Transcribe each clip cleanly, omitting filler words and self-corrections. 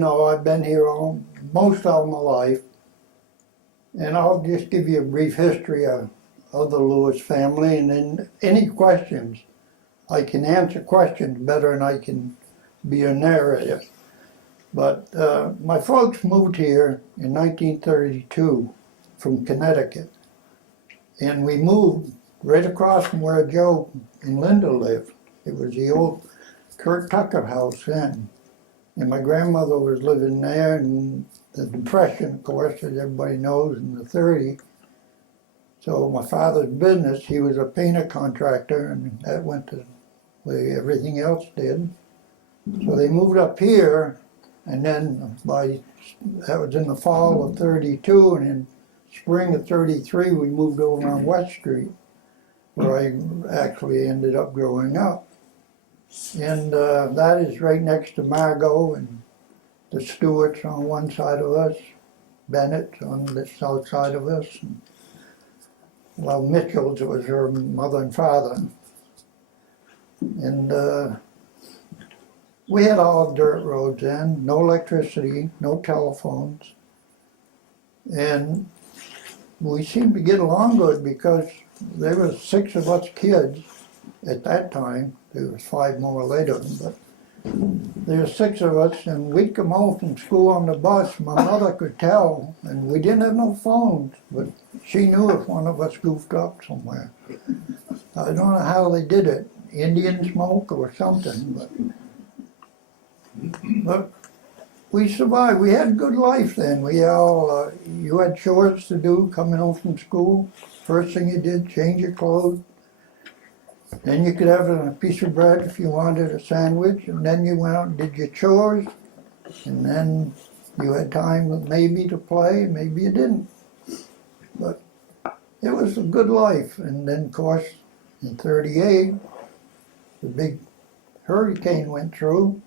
know, I've been here most all my life, and I'll just give you a brief history of the Lewis family, and then any questions. I can answer questions better than I can be a narrator. But my folks moved here in 1932 from Connecticut, and we moved right across from where Joe and Linda lived. It was the old Kurt Tucker house then. And my grandmother was living there, and the Depression, of course, as everybody knows, in the 30s. So my father's business, he was a painter contractor, and that went to where everything else did. So they moved up here, and then that was in the fall of 32, and in spring of 33, we moved over on West Street, where I actually ended up growing up. And that is right next to Margot, and the Stewarts on one side of us, Bennett on the south side of us. And, well, Mitchell's was her mother and father. And we had all dirt roads then, no electricity, no telephones. And we seemed to get along good because there were 6 of us kids at that time. There was 5 more later, but there were 6 of us, and we'd come home from school on the bus. My mother could tell, and we didn't have no phones, but she knew if one of us goofed up somewhere. I don't know how they did it, Indian smoke or something, but we survived. We had a good life then. We all, you had chores to do coming home from school. First thing you did, change your clothes. Then you could have a piece of bread if you wanted a sandwich, and then you went out and did your chores, and then you had time maybe to play, maybe you didn't. But it was a good life. And then, of course, in 38, the big hurricane went through,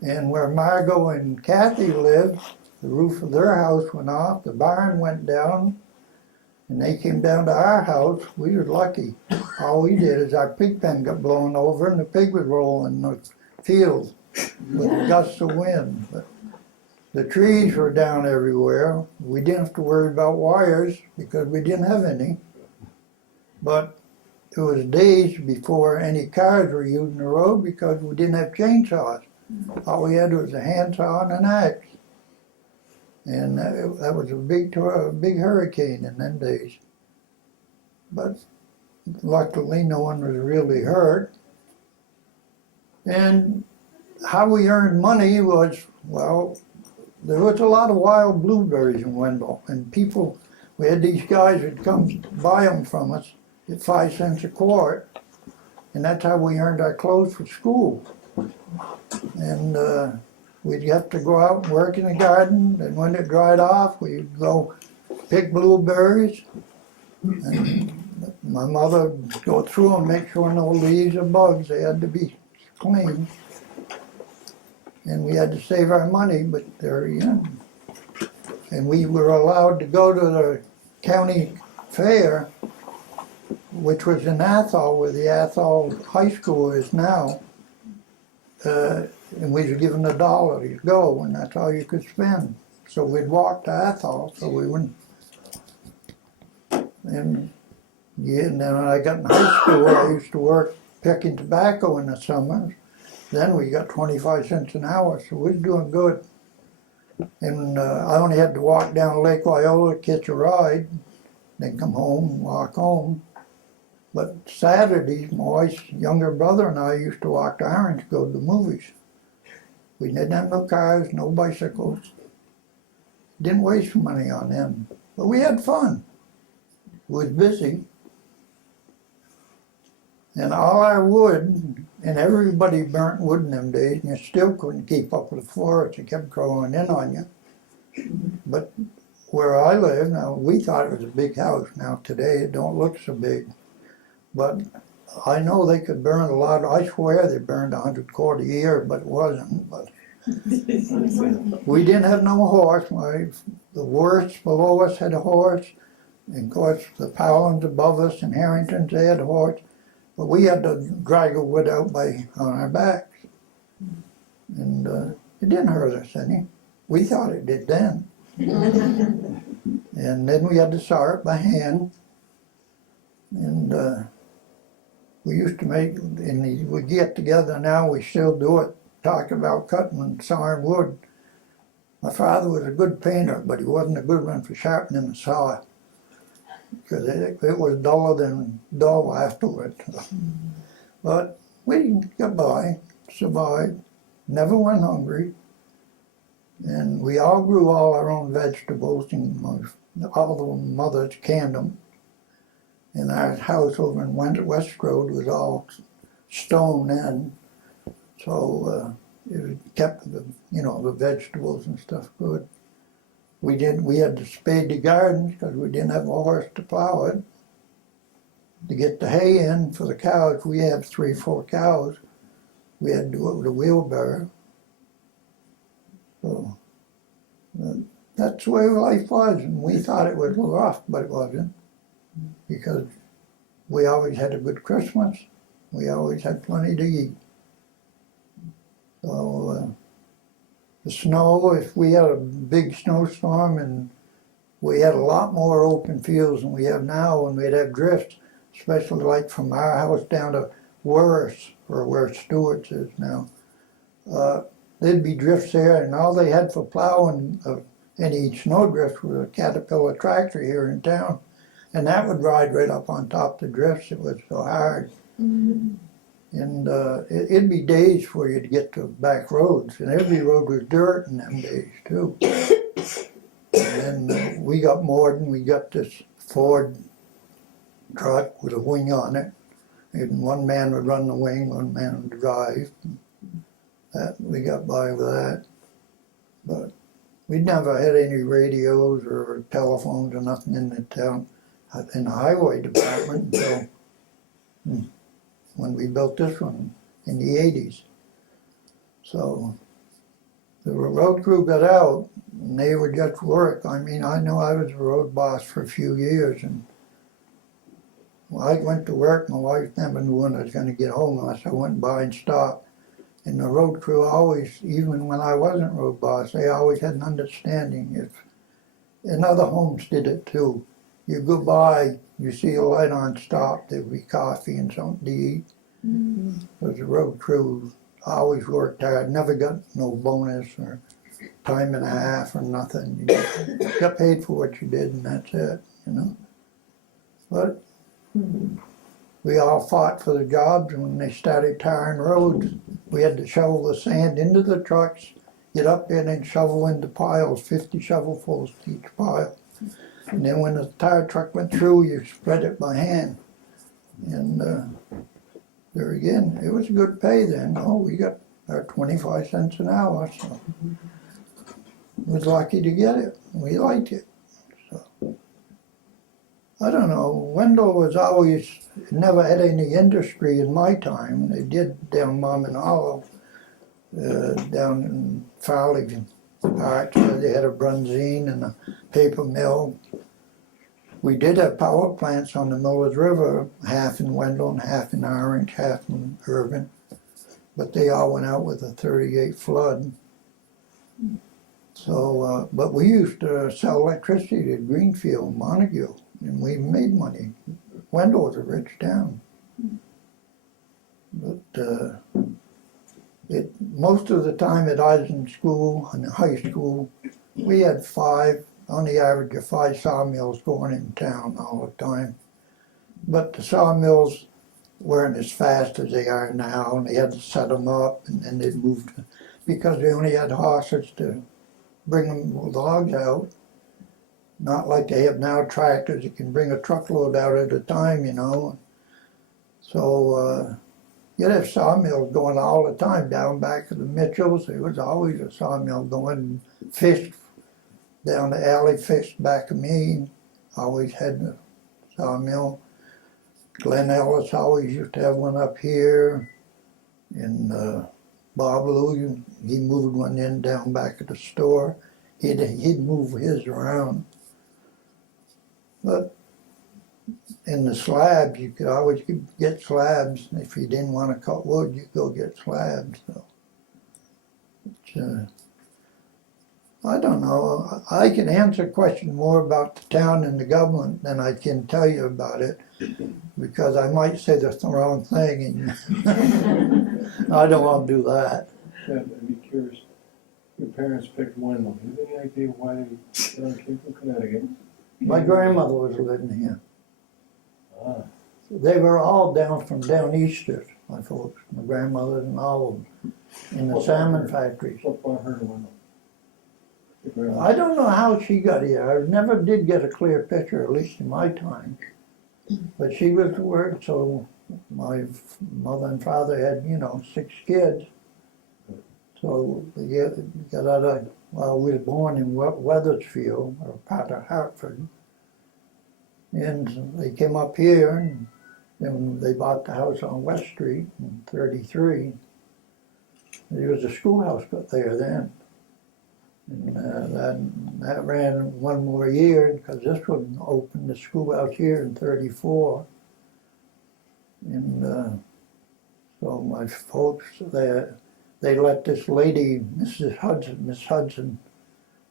and where Margot and Kathy lived, the roof of their house went off, the barn went down, and they came down to our house. We were lucky. All we did is our pig pen got blown over, and the pig would roll in the field with gusts of wind. But the trees were down everywhere. We didn't have to worry about wires because we didn't have any. But it was days before any cars were using the road because we didn't have chainsaws. All we had was a handsaw and an axe. And that was a big hurricane in them days. But luckily no one was really hurt. And how we earned money was, well, there was a lot of wild blueberries in Wendell. And we had these guys who'd come buy them from us at 5 cents a quart. And that's how we earned our clothes for school. And we'd have to go out and work in the garden, and when it dried off, we'd go pick blueberries. And my mother would go through and make sure no leaves or bugs, they had to be clean. And we had to save our money, but there, and we were allowed to go to the county fair, which was in Athol, where the Athol High School is now. And we were given $1 to go, and that's all you could spend. So we'd walk to Athol, so we wouldn't. And then when I got in high school, I used to work picking tobacco in the summers. Then we got 25 cents an hour, so we was doing good. And I only had to walk down Lake Wyola, catch a ride, then come home and walk home. But Saturdays, my wife's younger brother and I used to walk to Orange to go to the movies. We didn't have no cars, no bicycles. Didn't waste money on them. But we had fun. We was busy. And all our wood, and everybody burnt wood in them days, and you still couldn't keep up with the forest. It kept growing in on you. But where I live, now we thought it was a big house. Now today it don't look so big. But I know they could burn a lot. I swear they burned 100 quart a year, but it wasn't. But we didn't have no horse. The worst below us had a horse. And of course, the Powellans above us and Harringtons, they had a horse. But we had to drag the wood out on our backs. And It didn't hurt us any. We thought it did then. And then we had to saw it by hand. And we used to make, and we get together now, we still do it, talk about cutting and sawing wood. My father was a good painter, but he wasn't a good one for sharpening the saw, because it was duller than dull afterwards. But we got by, survived, never went hungry, and we all grew all our own vegetables, and all the mothers canned them. And our house over in West Road was all stone in, so it kept the the vegetables and stuff good. We had to spade the gardens because we didn't have a horse to plow it. To get the hay in for the cows, we had 3 or 4 cows. We had to do it with a wheelbarrow. So that's the way life was, and we thought it was rough, but it wasn't. Because we always had a good Christmas. We always had plenty to eat. So the snow, if we had a big snowstorm, and we had a lot more open fields than we have now, and we'd have drifts, especially like from our house down to Worth, or where Stewart's is now. There'd be drifts there, and all they had for plowing any snow drift was a Caterpillar tractor here in town. And that would ride right up on top of the drifts. It was so hard. Mm-hmm. And it'd be days for you to get to back roads. And every road was dirt in them days, too. And then we got moored, and we got this Ford truck with a wing on it. And one man would run the wing, one man would drive. We got by with that. But we never had any radios or telephones or nothing in the town. In the highway department until when we built this one in the 80s. So the road crew got out, and they would just work. I mean, I know I was a road boss for a few years, and when I went to work, my wife never knew when I was going to get home unless I went by and stopped. And the road crew always, even when I wasn't road boss, they always had an understanding. And other homes did it too. You go by, you see a light on, stop, there'd be coffee and something to eat. Mm-hmm. Because the road crew always worked hard, never got no bonus or time and a half or nothing. You got paid for what you did, and that's it, But we all fought for the jobs, and when they started tarring roads, we had to shovel the sand into the trucks, get up there and shovel into piles, 50 shovelfuls each pile. And then when the tire truck went through, you spread it by hand. And there again, it was good pay then. Oh, we got our 25 cents an hour, so was lucky to get it. We liked it. So I don't know. Wendell was always, never had any industry in my time. They did down Mom and Hollow, down in Farley Park, where they had a bronzine and a paper mill. We did have power plants on the Millers River, half in Wendell and half in Orange, half in Irvine. But they all went out with a 38 flood. So, but we used to sell electricity to Greenfield, Montague, and we made money. Wendell was a rich town. But most of the time that I was in school, in high school, we had on the average of 5 sawmills going in town all the time. But the sawmills weren't as fast as they are now, and they had to set them up, and then they'd move because they only had horses to bring them logs out. Not like they have now tractors that can bring a truckload out at a time, So you'd have sawmills going all the time. Down back at the Mitchells, there was always a sawmill going. Fish down the alley, Fish back of me, always had a sawmill. Glenn Ellis always used to have one up here. And Bob Lou, he moved one in down back at the store. He'd move his around. But in the slabs, you could always get slabs. If you didn't want to cut wood, you could go get slabs. So I don't know. I can answer questions more about the town and the government than I can tell you about it, because I might say the wrong thing, and I don't want to do that. I'd be curious. Your parents picked Wendell. Do you have any idea why they came from Connecticut? My grandmother was living here. Ah, They were all down easters, my folks, my grandmother and all of them, in the salmon factories. what brought her to Wendell? I don't know how she got here. I never did get a clear picture, at least in my time. But she was to work, so my mother and father had, 6 kids. So we got out of, well, we were born in Weathersfield, or part of Hartford. And they came up here, and then they bought the house on West Street in 33. There was a schoolhouse up there then. And that ran one more year, because this one opened the schoolhouse here in 34. And so my folks, they let this lady, Miss Hudson,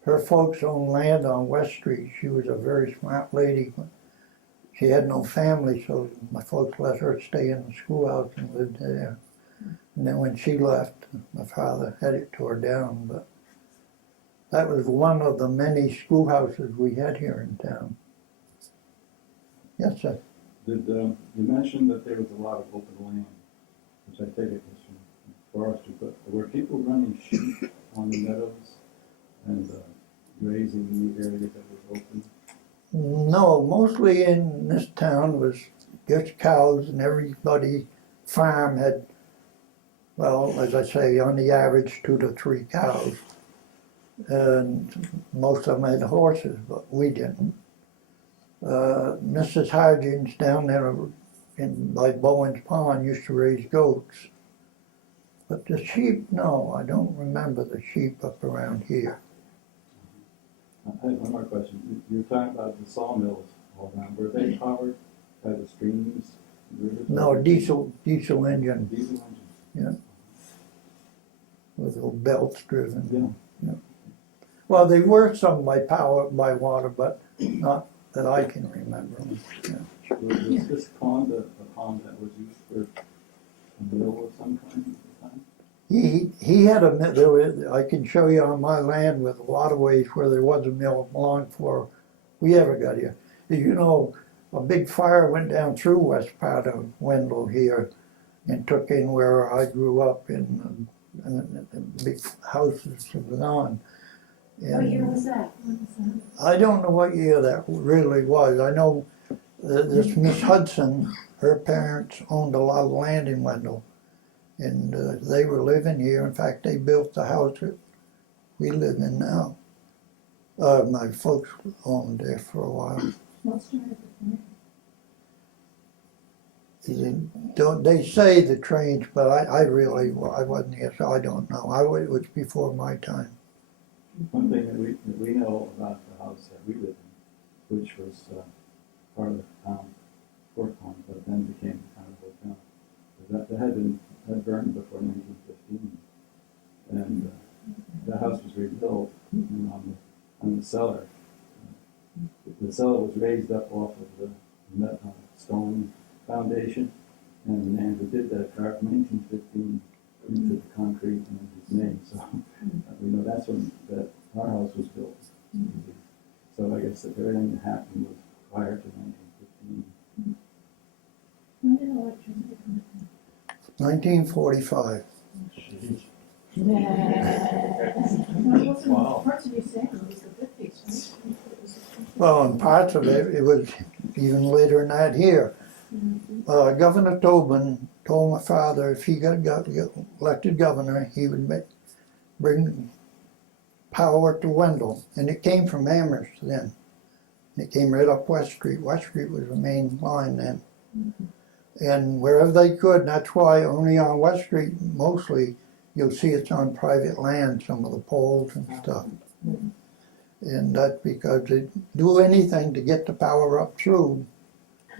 her folks owned land on West Street. She was a very smart lady. She had no family, so my folks let her stay in the schoolhouse and lived there. And then when she left, my father had it tore down, but that was one of the many schoolhouses we had here in town. Yes, sir. You mentioned that there was a lot of open land, which I take it was from forestry, but were people running sheep on the meadows and grazing in the areas that were open? No, mostly in this town was just cows, and everybody farm had, well, as I say, on the average 2 to 3 cows. And most of them had horses, but we didn't. Mrs. Hodgins down there by Bowen's Pond used to raise goats. But the sheep, no, I don't remember the sheep up around here. I have one more question. You're talking about the sawmills all around. Were they powered by the streams? Rivers? No, diesel engine. Diesel engines? Yeah. With little belts driven. Yeah. Well, they were some by water, but not that I can remember. Yeah. Was this pond a pond that was used for a mill of some kind at the time? He had a mill. I can show you on my land with waterways where there was a mill long before we ever got here. You know, a big fire went down through west part of Wendell here and took in where I grew up in big houses was on. What year was that? I don't know what year that really was. I know this Miss Hudson, her parents owned a lot of land in Wendell, and they were living here. In fact, they built the house that we live in now. My folks owned there for a while. What's the They say the trains, but I wasn't here, so I don't know. It was before my time. One thing that we know about the house that we lived in, which was part of the town, Fort Town, but then became the town of hotel, that had burned before 1915, and the house was rebuilt, and on the cellar. The cellar was raised up off of the stone foundation, and the man who did that carved 1915 into the concrete and his name. So we know that's when that our house was built. So I guess that everything that happened was prior to 1915. When did electricity come 1945. Wow. Parts of you saying it was the 50s, right? Well, in parts of it was even later than that here. Governor Tobin told my father if he got elected governor, he would bring power to Wendell. And it came from Amherst then. It came right up West Street. West Street was the main line then. And wherever they could, and that's why only on West Street, mostly, you'll see it's on private land, some of the poles and stuff. And that's because they do anything to get the power up through.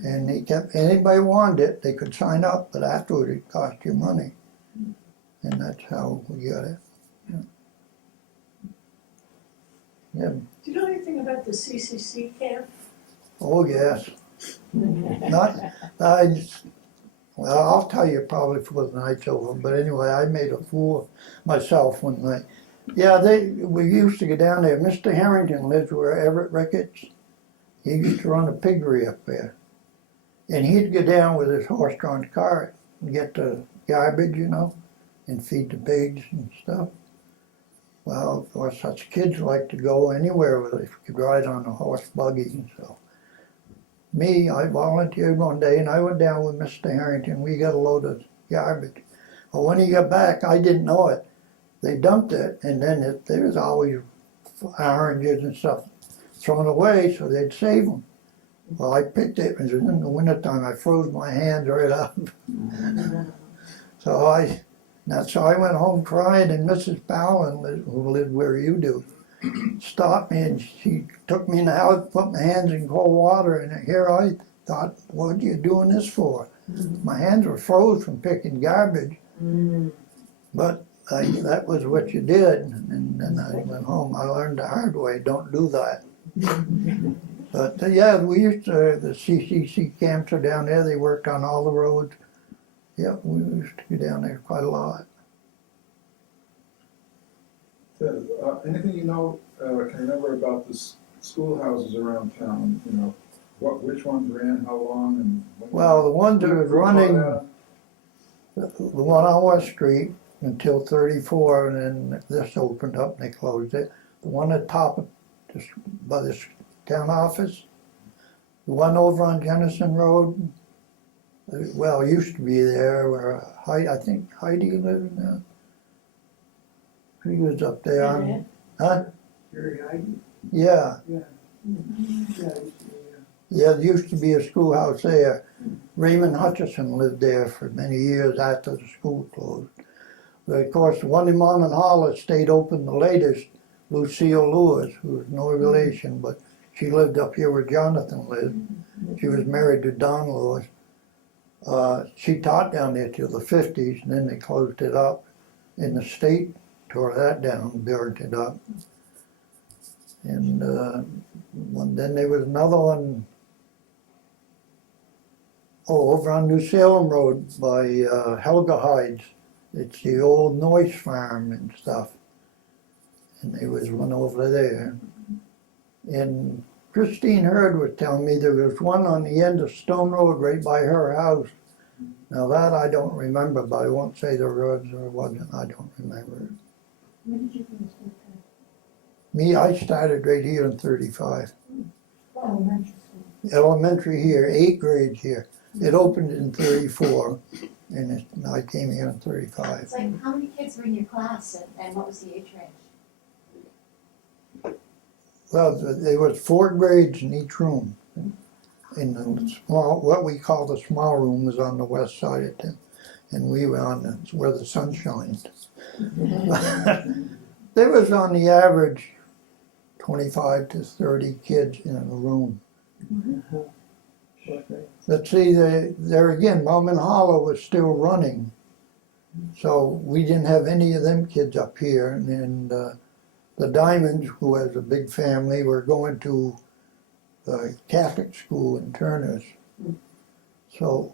And anybody wanted it, they could sign up, but afterward it cost you money. And that's how we got it. Yeah. Do you know anything about the CCC camp? Oh, yes. Not, well, I'll tell you probably before the night's over, but anyway, I made a fool of myself one night. Yeah, we used to go down there. Mr. Harrington lives where Everett Ricketts. He used to run a piggery up there. And he'd go down with his horse-drawn cart and get the garbage, and feed the pigs and stuff. Well, of course, us kids like to go anywhere where they could ride on a horse buggy and so. Me, I volunteered one day and I went down with Mr. Harrington. We got a load of garbage. Well, when he got back, I didn't know it. They dumped it, and then there was always oranges and stuff thrown away, so they'd save them. Well, I picked it, and in the wintertime, I froze my hands right up. So I went home crying, and Mrs. Powell, who lived where you do, stopped me, and she took me in the house, put my hands in cold water, and here I thought, what are you doing this for? My hands were froze from picking garbage, but that was what you did, and then I went home. I learned the hard way, don't do that. But yeah, we used to, the CCC camps are down there, they worked on all the roads. Yeah, we used to go down there quite a lot. Anything you know, can remember about the schoolhouses around town? Which ones ran, how long, and when? Well, the ones that was Who taught running, that? the one on West Street until 34, and then this opened up and they closed it. The one at top of by the town office, the one over on Jennison Road, well, it used to be there where I think Heidi lived now. He was up there on, huh? Yeah. Yeah, there used to be a schoolhouse there. Raymond Richardson lived there for many years after the school closed. But of course, the one in Mom and Holler stayed open the latest, Lucille Lewis, who was no relation, but she lived up here where Jonathan lived. She was married to Don Lewis. She taught down there till the 50s, and then they closed it up. And the state tore that down, burned it up. And then there was another one, over on New Salem Road by Helga Hides. It's the old Noyce farm and stuff. And there was one over there. And Christine Hurd was telling me there was one on the end of Stone Road right by her house. Now that I don't remember, but I won't say the roads or wasn't, I don't remember. When did you finish with Me, I started right here in 35. that? Elementary school. Elementary here, 8th grade here. It opened in 34, and I came here in 35. It's like, how many kids were in your class and what was the age range? Well, there was 4 grades in each room. In the small, what we call the small room was on the west side of town, and we were on where the sun shines. There was on the average 25 to 30 kids in a room. But see, there again, Mom and Hollow was still running, so we didn't have any of them kids up here, and the Diamonds, who has a big family, were going to the Catholic school in Turners. So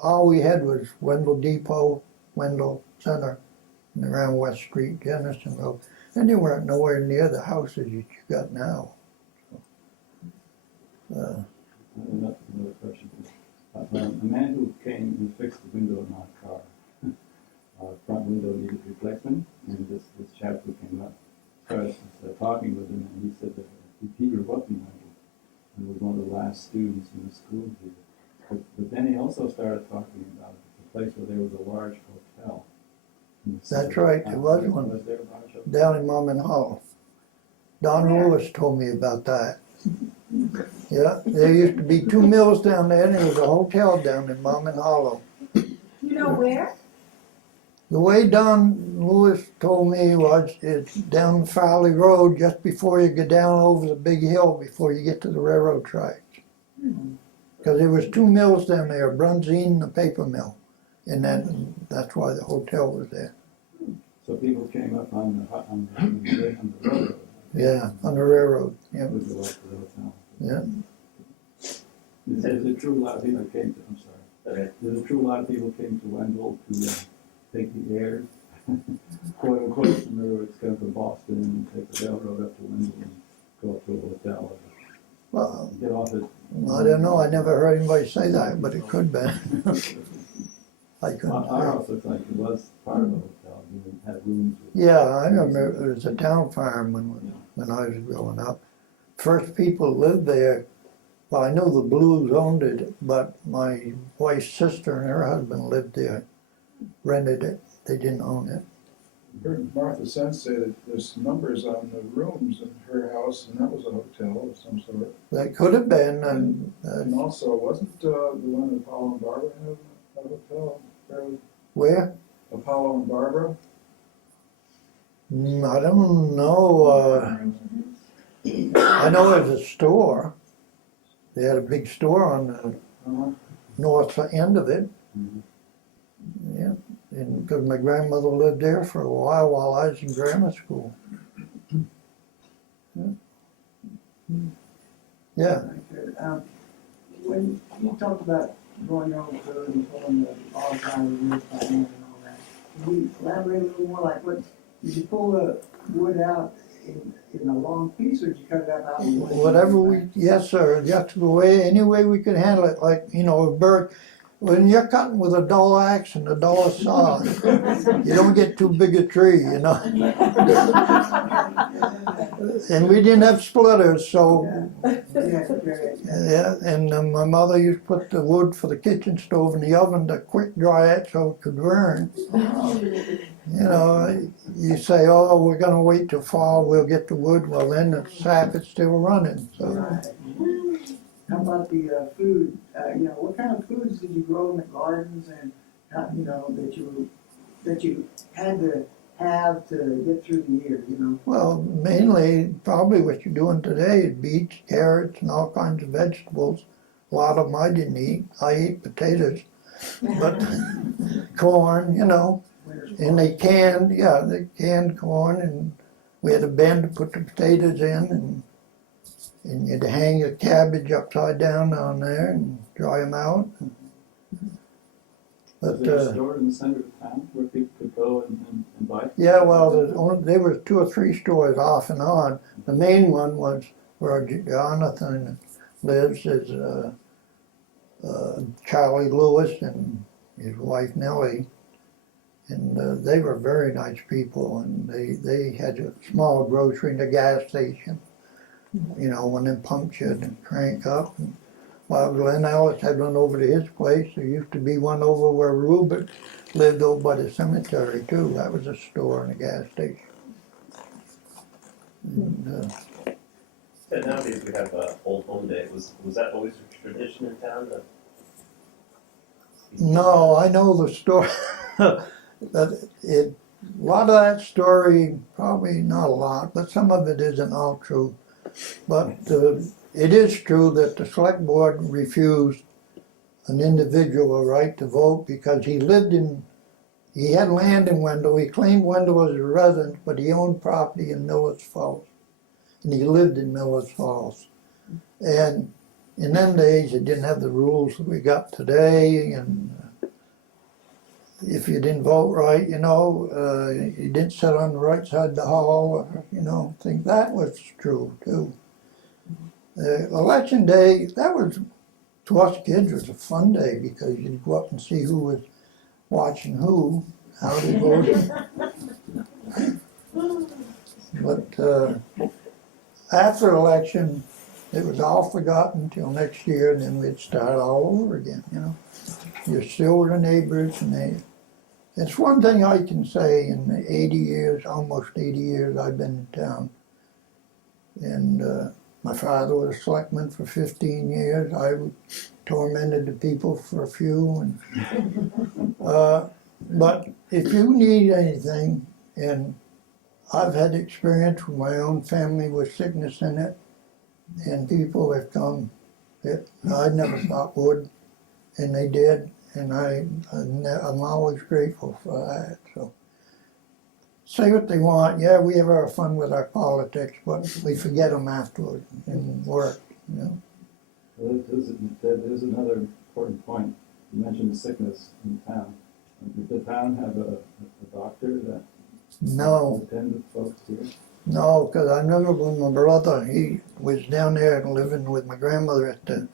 all we had was Wendell Depot, Wendell Center, and around West Street, Jennison Road. And they weren't nowhere near the houses that you got now. Another question. A man who came and fixed the window in our car, front window needed replacement, and this chap who came up started talking with him, and he said that he grew up in Wendell and was one of the last students in the school here. But then he also started talking about the place where there was a large hotel. That's right, there was one. Was there a large hotel? Down in Mom and Hollow. Don Lewis told me about that. Yeah, there used to be 2 mills down there, and there was a hotel down in Mom and Hollow. You know where? The way Don Lewis told me was it's down Fowley Road just before you go down over the big hill before you get to the railroad tracks. Because there was 2 mills down there, Brunzine and the paper mill. And that's why the hotel was there. So people came up on the road. Yeah, on the railroad, yeah, Was the west of the hotel. yeah. There's a true lot of people came to, I'm sorry. Okay. There's a true lot of people came to Wendell to take the air, quote unquote, in other words, come from Boston and take the railroad up to Wendell and go up to a hotel Well, and get off it. I don't know, I never heard anybody say that, but it could be. I couldn't Our say. house looked like it was part of a hotel, you had rooms with. Yeah, I remember it was a town farm when I was growing up. First people lived there, well, I know the Blues owned it, but my wife's sister and her husband lived there, rented it, they didn't own it. I heard Martha Sense say that there's numbers on the rooms in her house, and that was a hotel of some sort. That could have been, and And also, wasn't the one in Apollo and Barbara have a hotel? Fairly, where? Apollo and Barbara? I don't know, I know there's a store. They had a big store on the north end of it. Mhm. Yeah, and because my grandmother lived there for a while I was in grammar school. Yeah, When you talked about going your own food and pulling the all kind of wood by hand and all that, can you elaborate a little more, like what, did you pull the wood out in a long piece, or did you cut it out in one? whatever we, yes sir, just the way, any way we could handle it, like, a bird. When you're cutting with a dull axe and a dull saw, you don't get too big a tree, And we didn't have splitters, so, yeah, and my mother used to put the wood for the kitchen stove in the oven to quick dry it so it could burn. You say, oh, we're gonna wait till fall, we'll get the wood, well then the sap is still running, so. Right. How about the food? What kind of foods did you grow in the gardens, and how, that you had to have to get through the year? Well, mainly, probably what you're doing today, beets, carrots, and all kinds of vegetables. A lot of them I didn't eat. I ate potatoes, but corn, and they canned corn, and we had a bin to put the potatoes in, and you'd hang your cabbage upside down there and dry them out. Was there a store in the center of town where people could go and buy? Yeah, well, there were 2 or 3 stores off and on. The main one was where Jonathan lives, is Charlie Lewis and his wife Nellie. And they were very nice people, and they had a small grocery and a gas station. When them pumps you'd crank up. And while Glenn Ellis had one over to his place, there used to be one over where Rupert lived over by the cemetery too. That was a store and a gas station. And, And nowadays we have Old Home Day. Was that always a tradition in town? no, I know the story. A lot of that story, probably not a lot, but some of it isn't all true. But it is true that the select board refused an individual a right to vote because he had land in Wendell. He claimed Wendell as a residence, but he owned property in Miller's Falls. And he lived in Miller's Falls. And in them days, it didn't have the rules that we got today. And if you didn't vote right, you didn't sit on the right side of the hall, I think that was true too. Election day, that was, to us kids, was a fun day because you'd go up and see who was watching who, how they voted. But after election, it was all forgotten until next year, and then we'd start all over again, You're still with the neighbors, and it's one thing I can say in the 80 years, almost 80 years I've been in town. And my father was a selectman for 15 years. I tormented the people for a few. But if you need anything, and I've had experience with my own family with sickness in it, and people have come that I never thought would, and they did. And I'm always grateful for that. So say what they want. Yeah, we have our fun with our politics, but we forget them afterward in work, you know. Well, there's another important point. You mentioned sickness in town. Did the town have a doctor that No, attended folks here? no, because I remember when my brother, he was down there and living with my grandmother at the,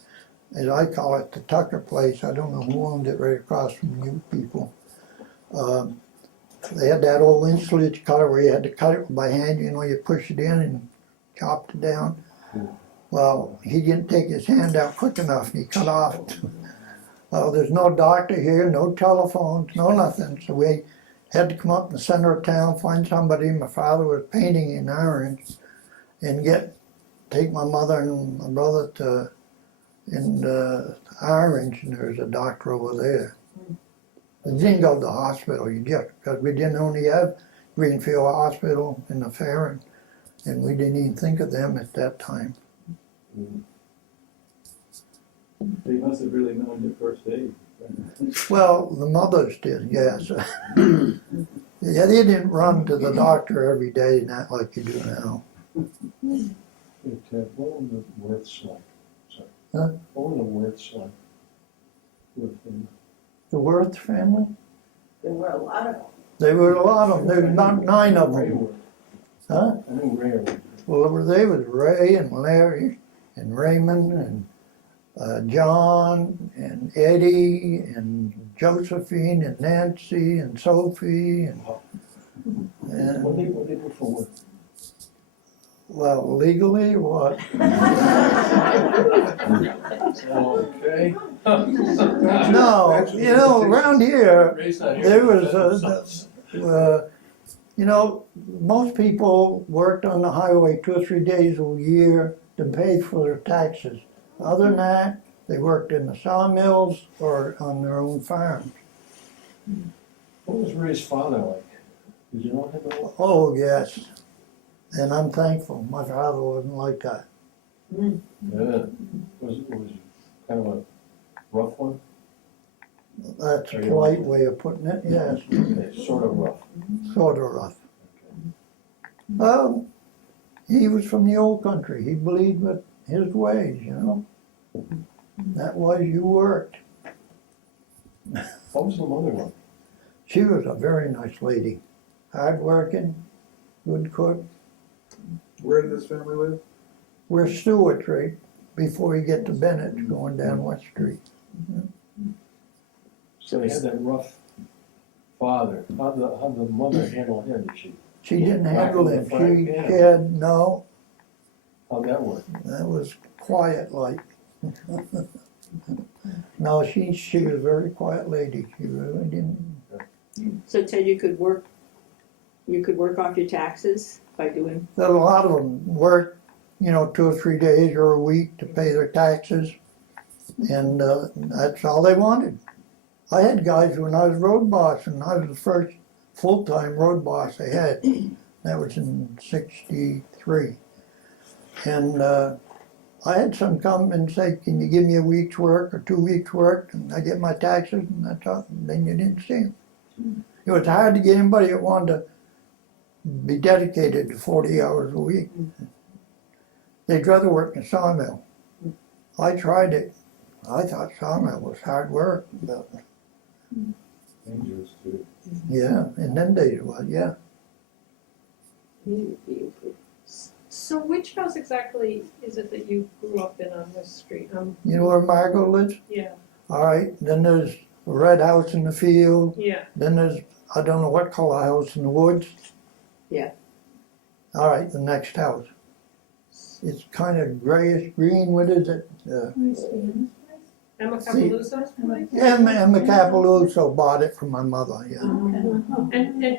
as I call it, the Tucker place. I don't know who owned it right across from you people. They had that old insulage cutter where you had to cut it by hand, you know, you push it in and chopped it down. Well, he didn't take his hand out quick enough and he cut off. Well, there's no doctor here, no telephones, no nothing. So we had to come up in the center of town, find somebody. My father was painting in irons and take my mother and my brother to Orange, and there's a doctor over there. We didn't go to the hospital, you just, because we didn't only have Greenfield Hospital in the fair, and we didn't even think of them at that time. So you must have really known your first aid. Well, the mothers did, yes. Yeah, they didn't run to the doctor every day, not like you do now. Hey, Ted, what were the Worths like? Sorry. Huh? What were the Worths like? With them? The Worth family? There were a lot of them. There were a lot of them, there were about 9 of Ray them. Worth. Huh? I know Ray Worth. Well, they was Ray and Larry and Raymond and John and Eddie and Josephine and Nancy and Sophie and What they do for work? well, legally what? Okay. No, you know, around here there was you know, most people worked on the highway 2 or 3 days a year to pay for their taxes. Other than that, they worked in the sawmills or on their own farms. What was Ray's father like? Did you know him at all? Oh, yes. And I'm thankful. My father wasn't like that. Yeah. Was he kind of a rough one? That's a polite way of putting it, yes. Okay, sort of rough. Sort of rough. He was from the old country. He believed with his ways, you know. That was, you worked. What was the mother like? She was a very nice lady. Hard-working, good cook. Where did this family live? We're Stewart, right before you get to Bennett, going down West Street. So he had that rough father. How'd the mother handle him? Did she? She didn't Back handle in him. the frying She pan. had, no, How'd that work? that was quiet like. No, she was a very quiet lady. She really didn't. So Ted, you could work off your taxes by doing, But a lot of them worked, you know, 2 or 3 days or a week to pay their taxes, and that's all they wanted. I had guys when I was road boss, and I was the first full-time road boss they had. That was in '63, and I had some come and say, "Can you give me a week's work or 2 weeks' work?" And I get my taxes, and that's all. And then you didn't see them. It was hard to get anybody that wanted to be dedicated to 40 hours a week. They'd rather work in a sawmill. I tried it. I thought sawmill was hard work, but Dangerous too. yeah, in them days it was, yeah. so which house exactly is it that you grew up in on West Street? You know where Margot lives? Yeah, All right, then there's a red house in the field, yeah, then there's, I don't know what color house in the woods. Yeah. All right, the next house. It's kind of grayish green, what is it? Emma Capeluso's place? Emma Capeluso bought it from my mother, yeah. And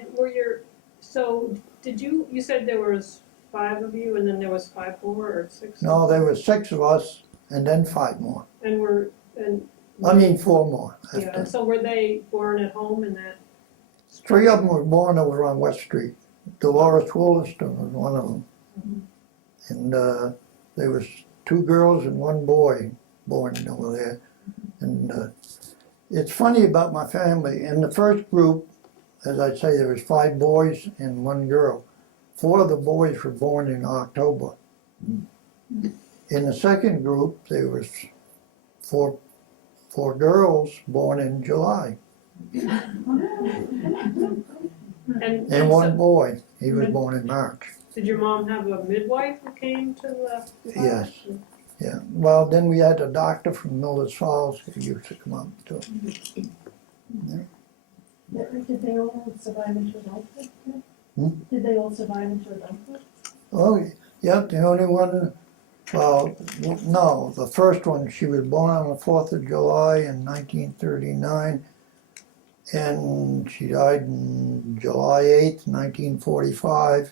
so did you said there was 5 of you and then there was 5 more or 6? No, there were 6 of us and then 5 more. And I mean 4 more. yeah, and so were they born at home in that? 3 of them were born over on West Street. Dolores Wollaston was one of them. And there was 2 girls and 1 boy born over there. And it's funny about my family. In the first group, as I say, there was 5 boys and 1 girl. 4 of the boys were born in October. In the second group, there was four girls born in July, and 1 boy. He was born in March. Did your mom have a midwife who came to the? Yes. Yeah. Well, then we had a doctor from Miller's Falls who used to come up too. Did they all survive into adulthood? Did they all survive into adulthood? Oh, yeah. The only one. Well, no. The first one, she was born on the 4th of July in 1939, and she died on July 8th, 1945,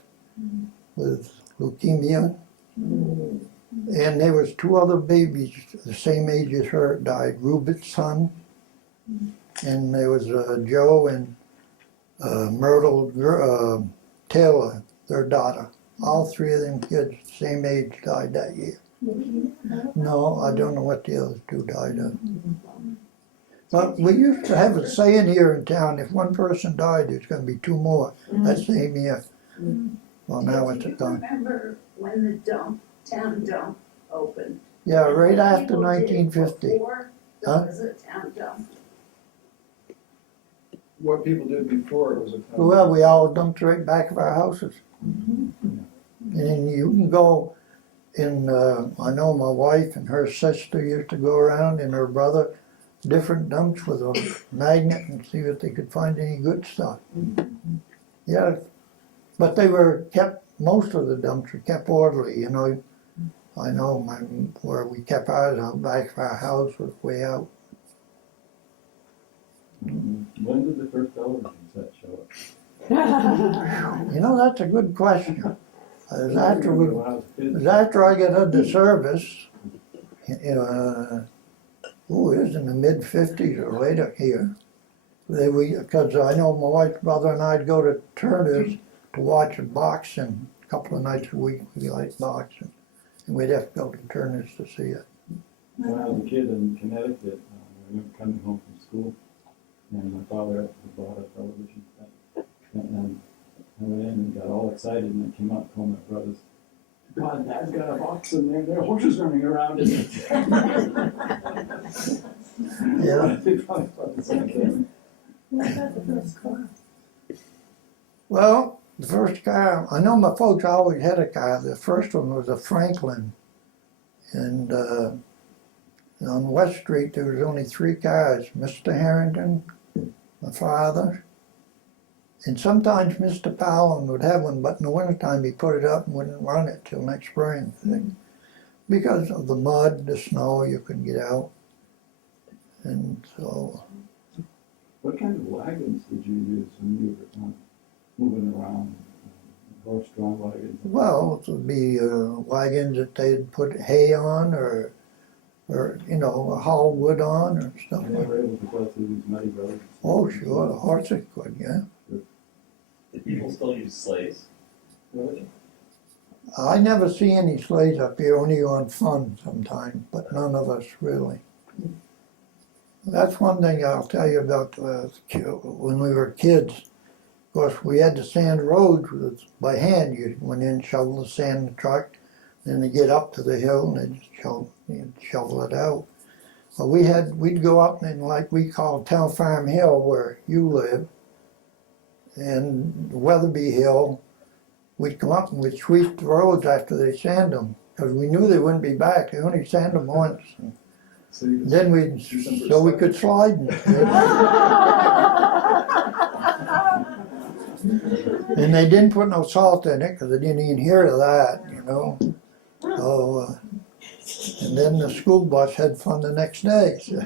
with leukemia. And there was 2 other babies the same age as her died. Richardson, and there was Joe and Myrtle Taylor, their daughter. All 3 of them kids, same age, died that year. No, I don't know what the other 2 died of. But we used to have a saying here in town, if 1 person died, there's going to be 2 more that same year. Well, now it's a Do you time. remember when the town dump opened? Yeah, right after People did 1950. before Huh? there was a town dump. What people did before it was a town. Well, we all dumped right back of our houses. And you can go in, I know my wife and her sister used to go around, and her brother, different dumps with a magnet and see if they could find any good stuff. Yeah, but they were kept, most of the dumps were kept orderly, you know. I know where we kept ours out back of our house was way out. When did the first television set show up? You know, that's a good question. It was after we, When I was a it kid. was after I got into service, it was in the mid-50s or later here. Because I know my wife's brother and I'd go to Turner's to watch a boxing. A couple of nights a week we liked boxing. And we'd have to go to Turner's to see it. When I was a kid in Connecticut, I remember coming home from school, and my father had bought a television set. And I went in and got all excited, and I came out and told my brothers, God, Dad's got a box in there, there are horses running around in it. Yeah. They probably thought the same thing. What about the first car? Well, the first car, I know my folks always had a car. The first one was a Franklin. And on West Street, there was only 3 cars. Mr. Harrington, my father, and sometimes Mr. Powell would have one, but in the wintertime he put it up and wouldn't run it till next spring. Because of the mud, the snow, you couldn't get out. And so, What kind of wagons did you use when you were moving around? Horse-drawn wagons? well, it would be wagons that they'd put hay on or you know, haul wood on or stuff And they like that. were able to go through these muddy roads? Oh, sure, the horses could, yeah. Did people still use sleighs? Really? I never see any sleighs up here, only on fun sometimes, but none of us really. That's one thing I'll tell you about when we were kids. Of course, we had to sand roads by hand. You went in, shovel the sand in the truck, then they get up to the hill and they just shovel it out. Well, we'd go up in like we call Town Farm Hill where you live, and Weatherby Hill. We'd come up and we'd sweep the roads after they sand them, because we knew they wouldn't be back. They only sand them once. So you could Then we'd, use them for so we sled. could slide in it. And they didn't put no salt in it, because they didn't even hear of that, you know. So, and then the school bus had fun the next day. So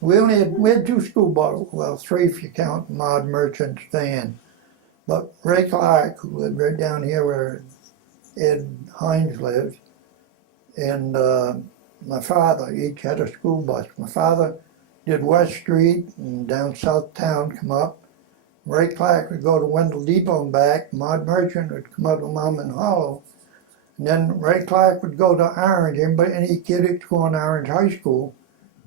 we had 2 school buses, well, 3 if you count Maud Merchant's van. But Ray Clark, who lived right down here where Ed Hines lived, and my father each had a school bus. My father did West Street and down South Town, come up. Ray Clark would go to Wendell Depot and back. Maud Merchant would come up to Monmouth Hollow. And then Ray Clark would go to Orange. Any kid that's going to Orange High School,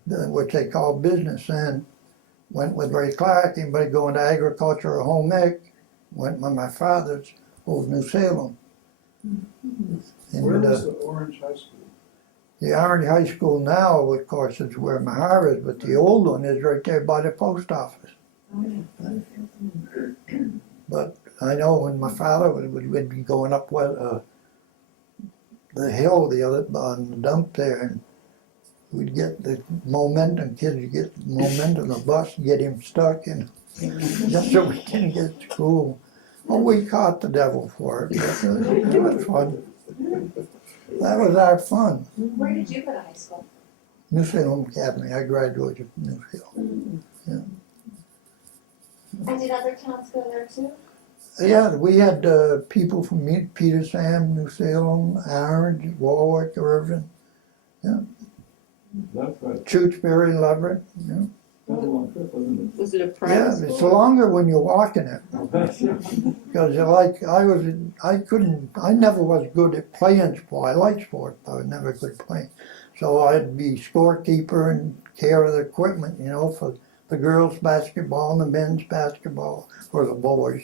which they called business then, went with Ray Clark. Anybody going to agriculture or home ec, went with my father's over New Salem. Where And was the Orange High School? the Orange High School now, of course, is where Mahar is, but the old one is right there by the post office. But I know when my father would be going up the hill, the other on the dump there, and we'd get the momentum, kids would get the momentum of the bus, get him stuck, and just so we didn't get to school. Oh, we caught the devil for it. It was fun. That was our fun. Where did you go to high school? New Salem Academy. I graduated from New Salem. And did other towns go there too? Yeah, we had people from Petersham, New Salem, Orange, Warwick, Irvin, That's right. Tewksbury, Leverett. Yeah, That was a long trip, wasn't Was it a yeah, private school? it's longer when you're walking it. it? Because I never was good at playing sport. I liked sport, but I was never good at playing. So I'd be scorekeeper and care of the equipment, for the girls' basketball and the men's basketball, or the boys.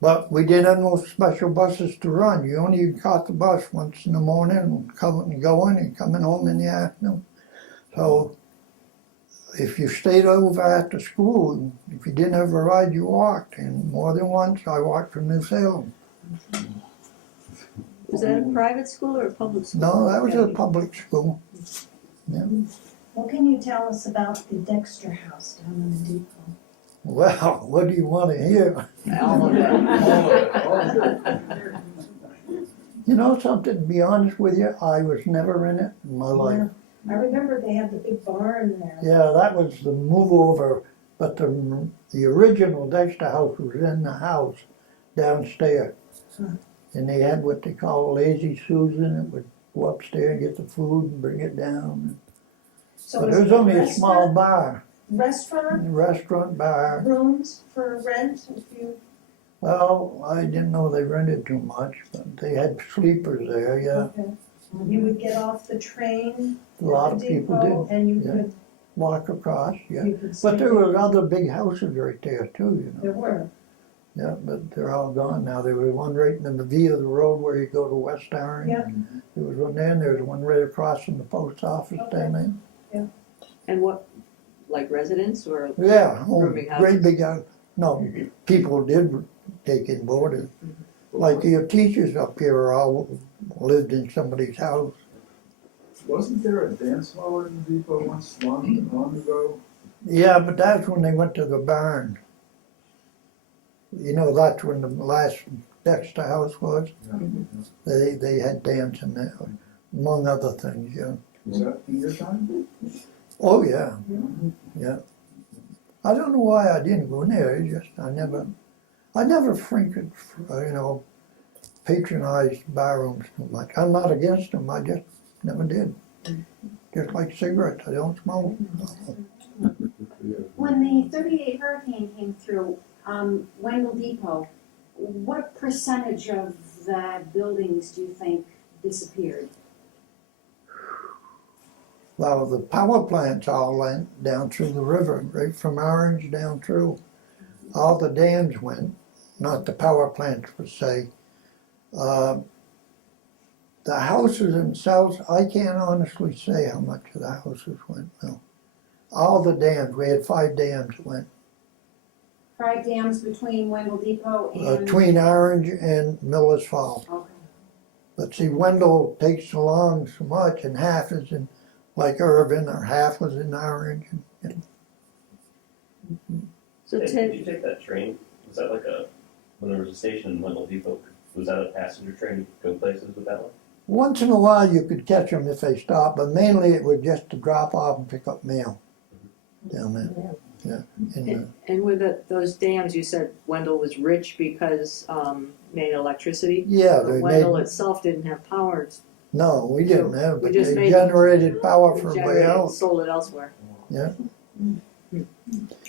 But we didn't have no special buses to run. You only caught the bus once in the morning and going and coming home in the afternoon. So if you stayed over after school, if you didn't have a ride, you walked. And more than once, I walked from New Salem. Was that a private school or a public school? No, that was a public school. Yeah. What can you tell us about the Dexter House down in the depot? Well, what do you want to hear? All of it. You know something, to be honest with you, I was never in it in my life. I remember they had the big barn there. Yeah, that was the move over, but the original Dexter house was in the house downstairs. And they had what they call Lazy Susan. It would go upstairs and get the food and bring it down. So But it was only a small bar, restaurant bar. rooms for rent if you. Well, I didn't know they rented too much, but they had sleepers there, yeah. Okay. You would get off the train A lot at of the people depot did, and you yeah. could. Walk across, yeah. You could But stay there were other big houses right there too, There were. Yeah, but they're all gone now. There was one right in the V of the road where you go to West Orange. Yeah. There was one there, and there was one right across from the post office down And what, like residents or? there. Yeah, Rooming great houses? big house. No, people did take in boarders. Like your teachers up here all lived in somebody's house. Wasn't there a dance hall in the depot once, long ago? Yeah, but that's when they went to the barn. That's when the last Dexter house was. Yeah. They had dancing there, among other things, yeah. Was that in your time? Oh, yeah, yeah. I don't know why I didn't go in there, it's just, I never freaking, patronized barrooms too much. I'm not against them, I just never did. Just like cigarettes, I don't smoke. When the 38 hurricane came through, Wendell Depot, what percentage of the buildings do you think disappeared? Well, the power plants all went down through the river, right from Orange down through. All the dams went, not the power plants per se. The houses themselves, I can't honestly say how much of the houses went, no. All the dams, we had 5 dams that went. 5 dams between Wendell Depot and. Between Orange and Miller's Falls. Okay. But see, Wendell takes along so much, and half is in, like Irvin, or half was in Orange. So Hey, Ted, did you take that train? Was that like when there was a station in Wendell Depot, was that a passenger train to go places with that one? Once in a while you could catch them if they stopped, but mainly it was just to drop off and pick up mail down there. Yeah. and with those dams, you said Wendell was rich because made electricity? Yeah, But they Wendell made, itself didn't have power. no, we didn't have, We but just they made- generated power for everybody Generated and else. sold it elsewhere.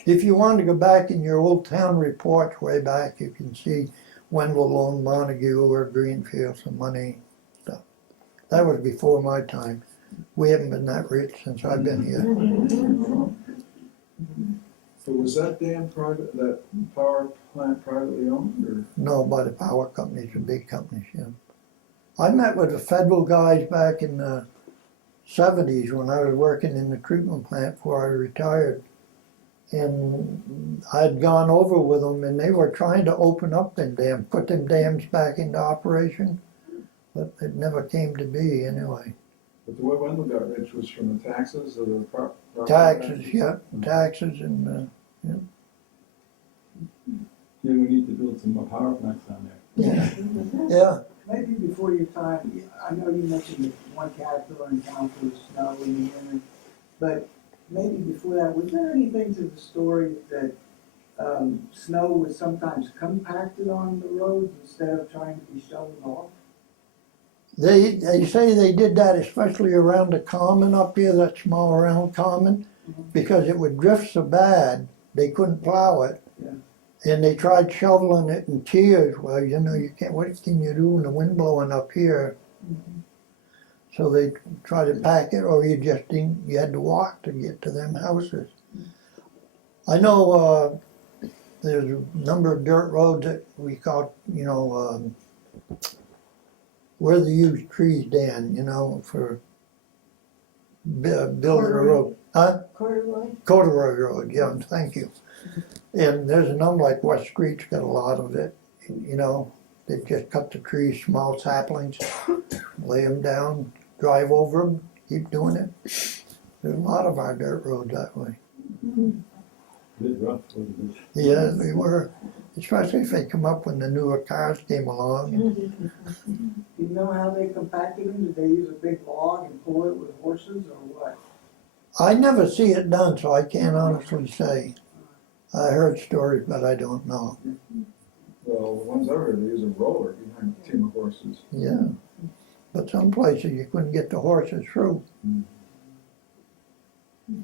If you want to go back in your old town reports way back, you can see Wendell loaned Montague or Greenfield some money, stuff. That was before my time. We haven't been that rich since I've been here. But was that dam private, that power plant privately owned, or? No, by the power companies, the big companies, yeah. I met with the federal guys back in the 70s when I was working in the treatment plant before I retired. And I'd gone over with them and they were trying to open up them dams, put them dams back into operation. But it never came to be anyway. But the way Wendell got rich was from the taxes or the property Taxes, yeah, taxes and, Yeah, we need to build some more power plants down there. yeah. Maybe before your time, I know you mentioned that one caterpillar in town for the snow in the winter, but maybe before that, was there anything to the story that snow was sometimes compacted on the roads instead of trying to be shoveled off? They say they did that especially around the common up here, that small round common, because it would drift so bad, they couldn't plow it. Yeah. And they tried shoveling it in tiers. Well, you know, you can't, what can you do when the wind blowing up here? So they tried to pack it, or you just didn't, you had to walk to get to them houses. I know there's a number of dirt roads that we call, you know, where they use trees, Dan, you know, for building a road. Huh? Corduroy? Corduroy Road, yeah, thank you. And there's a number like West Street's got a lot of it, you know. They just cut the trees, small saplings, lay them down, drive over them, keep doing it. There's a lot of our dirt roads that way. Bit rough, wasn't it? Yeah, they were, especially if they come up when the newer cars came along. Do you know how they compacted them? Did they use a big log and pull it with horses or what? I never see it done, so I can't honestly say. I heard stories, but I don't know. Well, the ones I heard, they use a roller behind a team of horses. Yeah, but some places you couldn't get the horses through.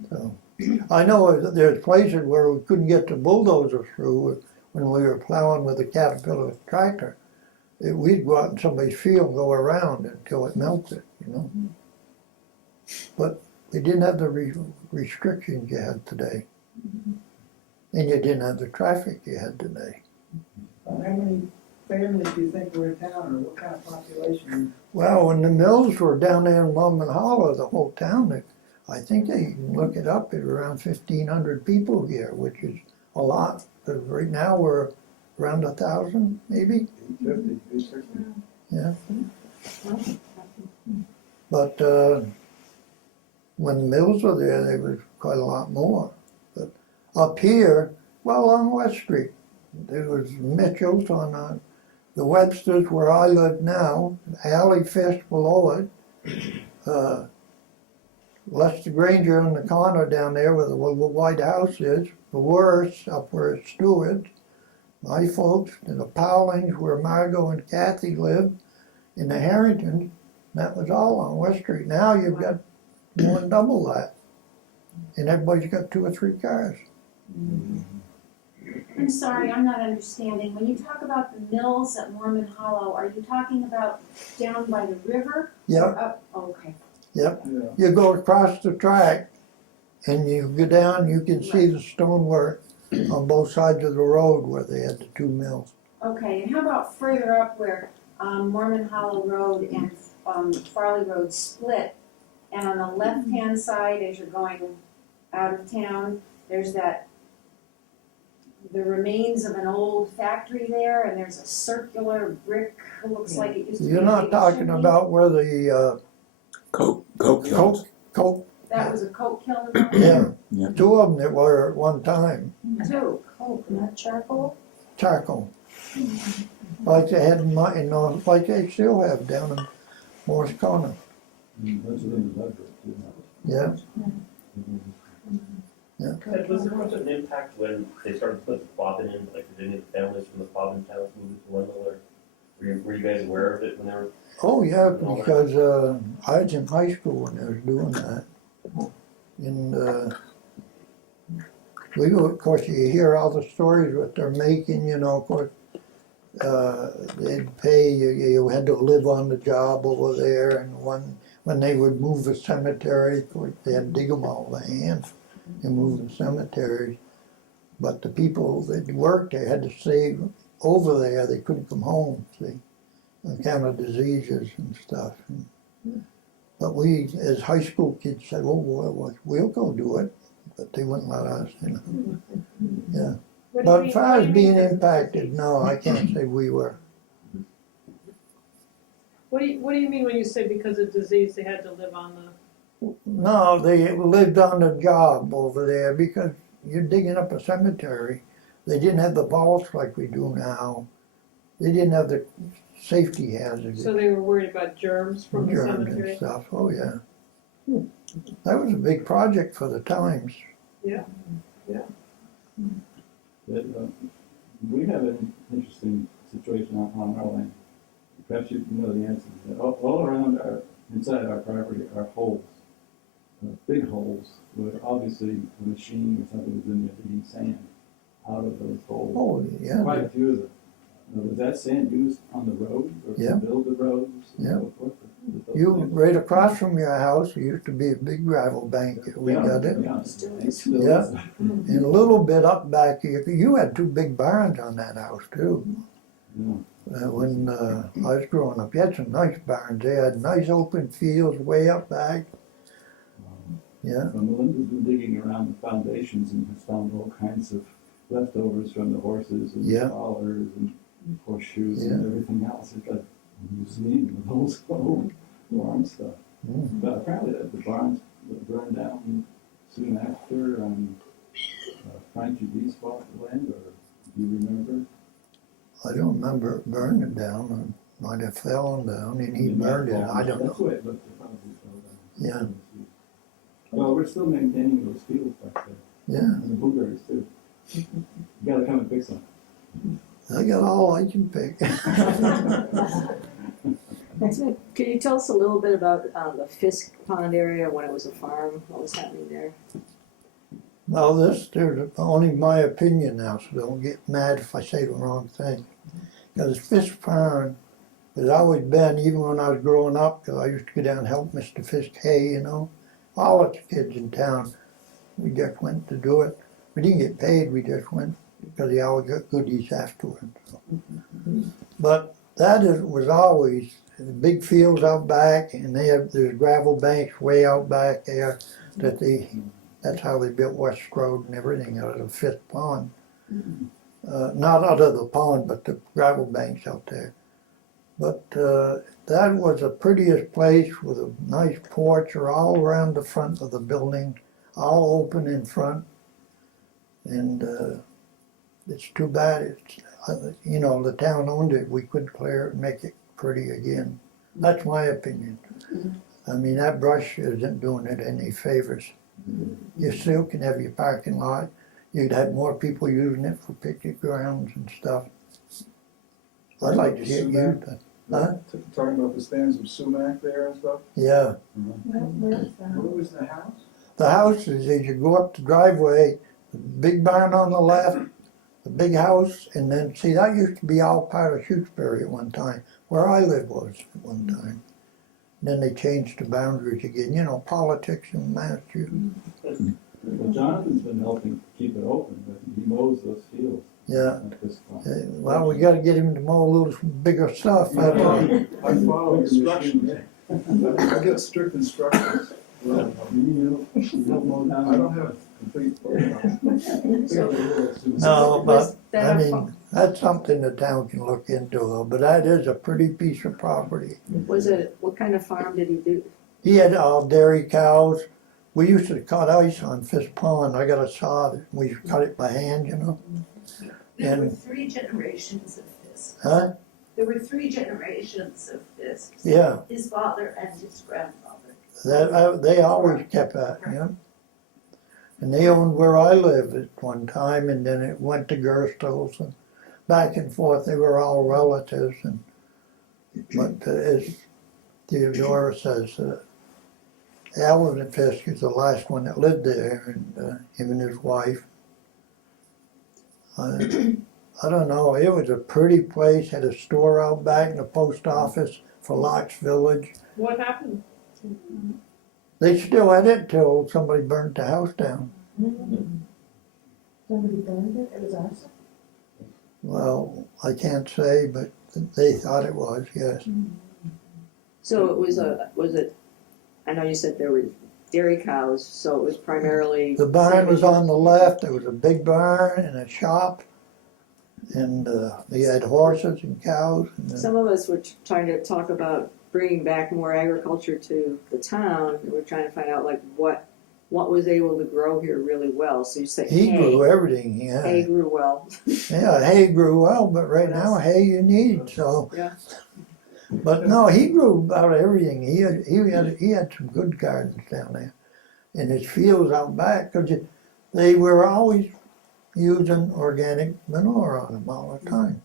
So, I know there's places where we couldn't get the bulldozer through when we were plowing with a Caterpillar tractor. We'd go out in somebody's field and go around until it melted, you know. But we didn't have the restrictions you had today. And you didn't have the traffic you had today. How many families do you think were in town, or what kind of population? Well, when the mills were down there in Longman Hollow, the whole town, I think they can look it up, at around 1,500 people here, which is a lot. Because right now we're around 1,000, maybe. 850, 860. Yeah. But when the mills were there was quite a lot more. But up here, well, on West Street, there was Mitchell's on the Webster's where I live now, Alley Fish below it, Lester Granger in the corner down there where the White House is, the Worst up where it's Stewart's, my folks, and the Powlings where Margot and Kathy lived, and the Harringtons. That was all on West Street. Now you've got more than double that. And everybody's got 2 or 3 cars. I'm sorry, I'm not understanding. When you talk about the mills at Mormon Hollow, are you talking about down by the river? Yep, Okay. yep. Yeah. You go across the track and you go down, you can see the stonework on both sides of the road where they had the 2 mills. Okay, and how about further up where Mormon Hollow Road and Farley Road split? And on the left-hand side, as you're going out of town, there's the remains of an old factory there, and there's a circular brick, looks like it used to be. You're not talking about where the Coke Coke, That was a coke kiln? yeah, Yeah. 2 of them that were at one time, 2. Coke, not charcoal? charcoal. Like they had like they still have down in Morris Corner. That's in the budget, too. Yeah, Was there much of an impact when they started putting the Quabbin in, like did any of the families from the Quabbin towns move to Wendell, or were you guys aware of it when they were? oh yeah, because I was in high school when they was doing that. And of course you hear all the stories what they're making, you know, of course they'd pay you, you had to live on the job over there, and when they would move the cemetery, of course they had to dig them all by hand and move the cemeteries. But the people that worked there had to stay over there. They couldn't come home, see, on account of diseases and stuff. But we, as high school kids, said, "Oh, well, we'll go do it," but they wouldn't let us. You know. Yeah. What do you But mean- as far what do as you being mean because of impacted, disease? no, I can't say we were. What do you mean when you say because of disease they had to live on the? No, they lived on the job over there because you're digging up a cemetery. They didn't have the vaults like we do now. They didn't have the safety hazards, So they were worried about germs from the germs and cemetery. stuff. Oh yeah, that was a big project for the times. That, we have an interesting situation on our land. Perhaps you know the answer to that. All around inside our property are holes, big holes, where obviously a machine or something was in there digging sand out of those holes. Oh yeah, Quite a few of them. Was that sand used on the road or Yeah. to build the roads and Yeah. so forth? you right across from your house there used to be a big gravel bank. We got it. Yeah. Yeah. And a little bit up back, you had two big barns on that house too. Yeah. When I was growing up, you had some nice barns. They had nice open fields way up back. Yeah. Well, Melinda's been digging around the foundations and has found all kinds of leftovers from the horses and Yeah. collars and horseshoes Yeah. and everything else. It's got a museum with old farm stuff. Mm. But apparently the barns burned down soon after Frank Judy's bought the land, or do you remember? I don't remember it burning down. It might have fallen down and he burned it. I don't That's know. the way it looked. It probably fell down. Yeah. Well, we're still maintaining those fields back there. Yeah, And the blueberries too. You gotta come and pick some. I got all I can pick. So, can you tell us a little bit about the Fisk Pond area when it was a farm? What was happening there? Well, there's only my opinion now, so don't get mad if I say the wrong thing. Because Fisk Pond has always been, even when I was growing up, because I used to go down and help Mr. Fisk hay, you know. All the kids in town, we just went to do it. We didn't get paid, we just went because he always got goodies afterwards. So. But was always the big fields out back, and there's gravel banks way out back there that's how they built West Road and everything out of the Fifth Pond. Not out of the pond, but the gravel banks out there. But that was the prettiest place with a nice porch all around the front of the building, all open in front. And it's too bad the town owned it. We couldn't clear it and make it pretty again. That's my opinion. I mean, that brush isn't doing it any favors. You still can have your parking lot. You'd have more people using it for picnic grounds and stuff. I'd like to see it used. Huh? Talking about the stands of sumac there and stuff? Yeah. Where is that? Where was the house? The house is as you go up the driveway, the big barn on the left, the big house, and then, see, that used to be all part of Shutesbury at one time, where I lived was at one time. Then they changed the boundaries again, politics in Massachusetts. Well, Jonathan's been helping keep it open, but he mows those fields Yeah. at this point. Well, we gotta get him to mow a little bigger stuff. I follow instructions. I get strict instructions. You don't mow down. I don't have complete. No, but, Was that I a mean, that's something the town can look into though, but that is a pretty piece of property. What kind of farm did he do? He had dairy cows. We used to cut ice on Fish Pond. I got a saw that we cut it by hand, There were And- 3 generations of this. Huh? There were 3 generations of this. Yeah, His father and his grandfather. they always kept that, And they owned where I lived at one time, and then it went to Gerstl's and back and forth. They were all relatives, but as Theodora says, Alvin Fisk is the last one that lived there, and him and his wife. I don't know, it was a pretty place, had a store out back and a post office for Locke's Village. What happened? They still had it till somebody burnt the house down. Somebody burned it, it was arson? Well, I can't say, but they thought it was, yes. So it was it, I know you said there were dairy cows, so it was primarily. The barn was on the left, there was a big barn and a shop, and they had horses and cows. And, Some of us were trying to talk about bringing back more agriculture to the town, and we're trying to find out like what was able to grow here really well. So you say he hay. grew everything, yeah. Hay grew well. Yeah, hay grew well, but right now hay you need, so. Yeah. But no, he grew about everything. He had some good gardens down there, and his fields out back, because they were always using organic manure on them all the time.